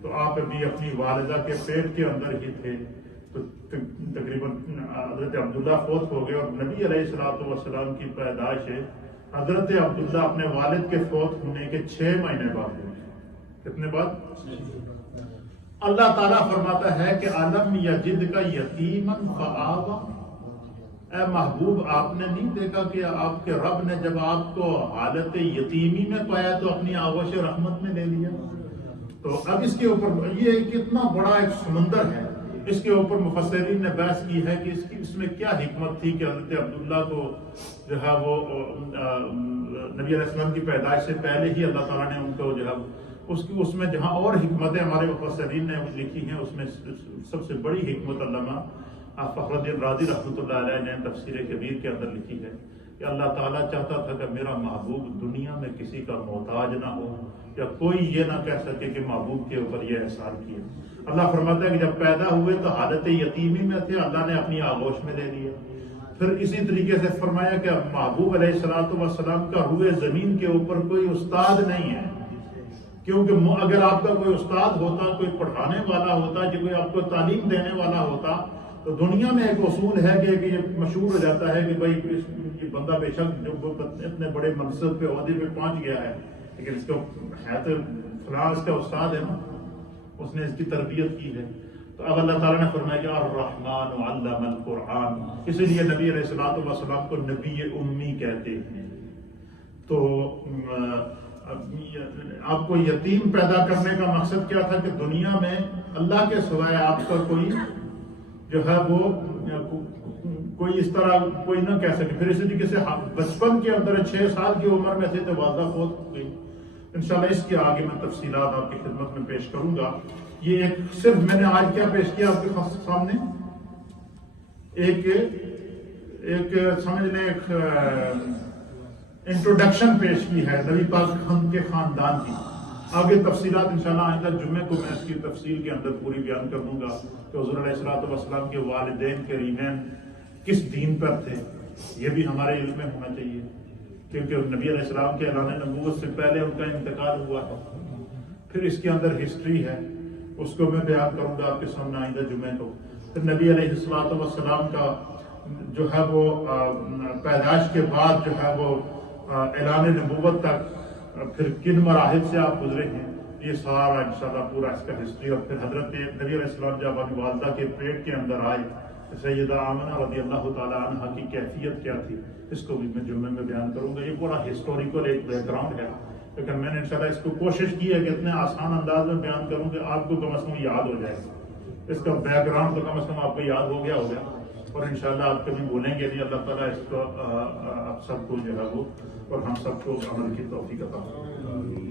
تو آپ ابھی اپنی والدہ کے پیٹ کے اندر ہی تھے، تو تقریباً حضرت عبداللہ فوت ہو گئے، اور نبی علیہ السلام کی پیدائش ہے حضرت عبداللہ اپنے والد کے فوت ہونے کے 6 مہینے بعد ہوئے۔ کتنے بعد؟ اللہ تعالیٰ فرماتا ہے کہ عالم یجد کا یتیماً فآویٰ، اے محبوب آپ نے نہیں دیکھا کہ آپ کے رب نے جب آپ کو حالت یتیمی میں پایا تو اپنی آغوش رحمت میں لے لیا۔ تو اب اس کے اوپر یہ کتنا بڑا ایک سمندر ہے، اس کے اوپر مفسرین نے بحث کی ہے کہ اس میں کیا حکمت تھی کہ حضرت عبداللہ کو جو ہے وہ نبی علیہ السلام کی پیدائش سے پہلے ہی اللہ تعالیٰ نے ان کو جو ہے اس میں جہاں اور حکمتیں ہمارے مفسرین نے لکھی ہیں، اس میں سب سے بڑی حکمت علامہ فخر الدین رازی رحمۃ اللہ علیہ نے تفسیر کبیر کے اندر لکھی ہے کہ اللہ تعالیٰ چاہتا تھا کہ میرا محبوب دنیا میں کسی کا محتاج نہ ہو، یا کوئی یہ نہ کہہ سکے کہ محبوب کے اوپر یہ احسان کیا۔ اللہ فرماتا ہے کہ جب پیدا ہوئے تو حالت یتیمی میں تھے، اللہ نے اپنی آغوش میں لے لیا۔ پھر اسی طریقے سے فرمایا کہ محبوب علیہ السلام کا روئے زمین کے اوپر کوئی استاد نہیں ہے، کیونکہ اگر آپ کا کوئی استاد ہوتا، کوئی پڑھانے والا ہوتا، جو کوئی آپ کو تعلیم دینے والا ہوتا، تو دنیا میں ایک اصول ہے کہ یہ مشہور ہو جاتا ہے کہ بھائی یہ بندہ بے شک جو اتنے بڑے منصب پہ عہدے پہ پہنچ گیا ہے، لیکن اس کو ہے تو فلاں اس کا استاد ہے نا، اس نے اس کی تربیت کی ہے۔ تو اب اللہ تعالیٰ نے فرمایا کہ الرحمن علم القرآن، اسی لیے نبی علیہ السلام کو نبی امی کہتے ہیں۔ تو آپ کو یتیم پیدا کرنے کا مقصد کیا تھا کہ دنیا میں اللہ کے سوائے آپ کا کوئی جو ہے وہ کوئی اس طرح کوئی نہ کہہ سکے۔ پھر اسی طریقے سے بچپن کے اندر 6 سال کی عمر میں تھے تو والدہ فوت ہو گئی۔ انشاءاللہ اس کے آگے میں تفصیلات آپ کی خدمت میں پیش کروں گا۔ یہ ایک صرف میں نے آج کیا پیش کیا آپ کے سامنے، ایک سمجھ لیں ایک انٹروڈکشن پیش کی ہے نبی پاک کے خاندان کی۔ آگے تفصیلات انشاءاللہ آئندہ جمعے کو میں اس کی تفصیل کے اندر پوری بیان کر دوں گا کہ حضور علیہ السلام کے والدین کریمین کس دین پر تھے، یہ بھی ہمارے علم میں ہونا چاہیے، کیونکہ نبی علیہ السلام کے اعلان نبوت سے پہلے ان کا انتقال ہوا ہے۔ پھر اس کے اندر ہسٹری ہے، اس کو میں بیان کروں گا آپ کے سامنے آئندہ جمعے کو۔ پھر نبی علیہ السلام کا جو ہے وہ پیدائش کے بعد جو ہے وہ اعلان نبوت تک پھر کن مراحل سے آپ گزرے ہیں، یہ سارا انشاءاللہ پورا اس کا ہسٹری، اور پھر حضرت نبی علیہ السلام جب اپنی والدہ کے پیٹ کے اندر آئے، سیدہ آمنہ رضی اللہ تعالیٰ عنہ کی کیفیت کیا تھی، اس کو بھی میں جمعے میں بیان کروں گا۔ یہ پورا ہسٹوریکل ایک بیک گراؤنڈ ہے، لیکن میں نے انشاءاللہ اس کو کوشش کی ہے کہ اتنے آسان انداز میں بیان کروں کہ آپ کو کم از کم یاد ہو جائے، اس کا بیک گراؤنڈ تو کم از کم آپ کو یاد ہو گیا ہوگا، اور انشاءاللہ آپ کبھی بھولیں گے نہیں۔ اللہ تعالیٰ اس کو آپ سب کو جو ہے وہ اور ہم سب کو عمل کی توفیق عطا فرمائے۔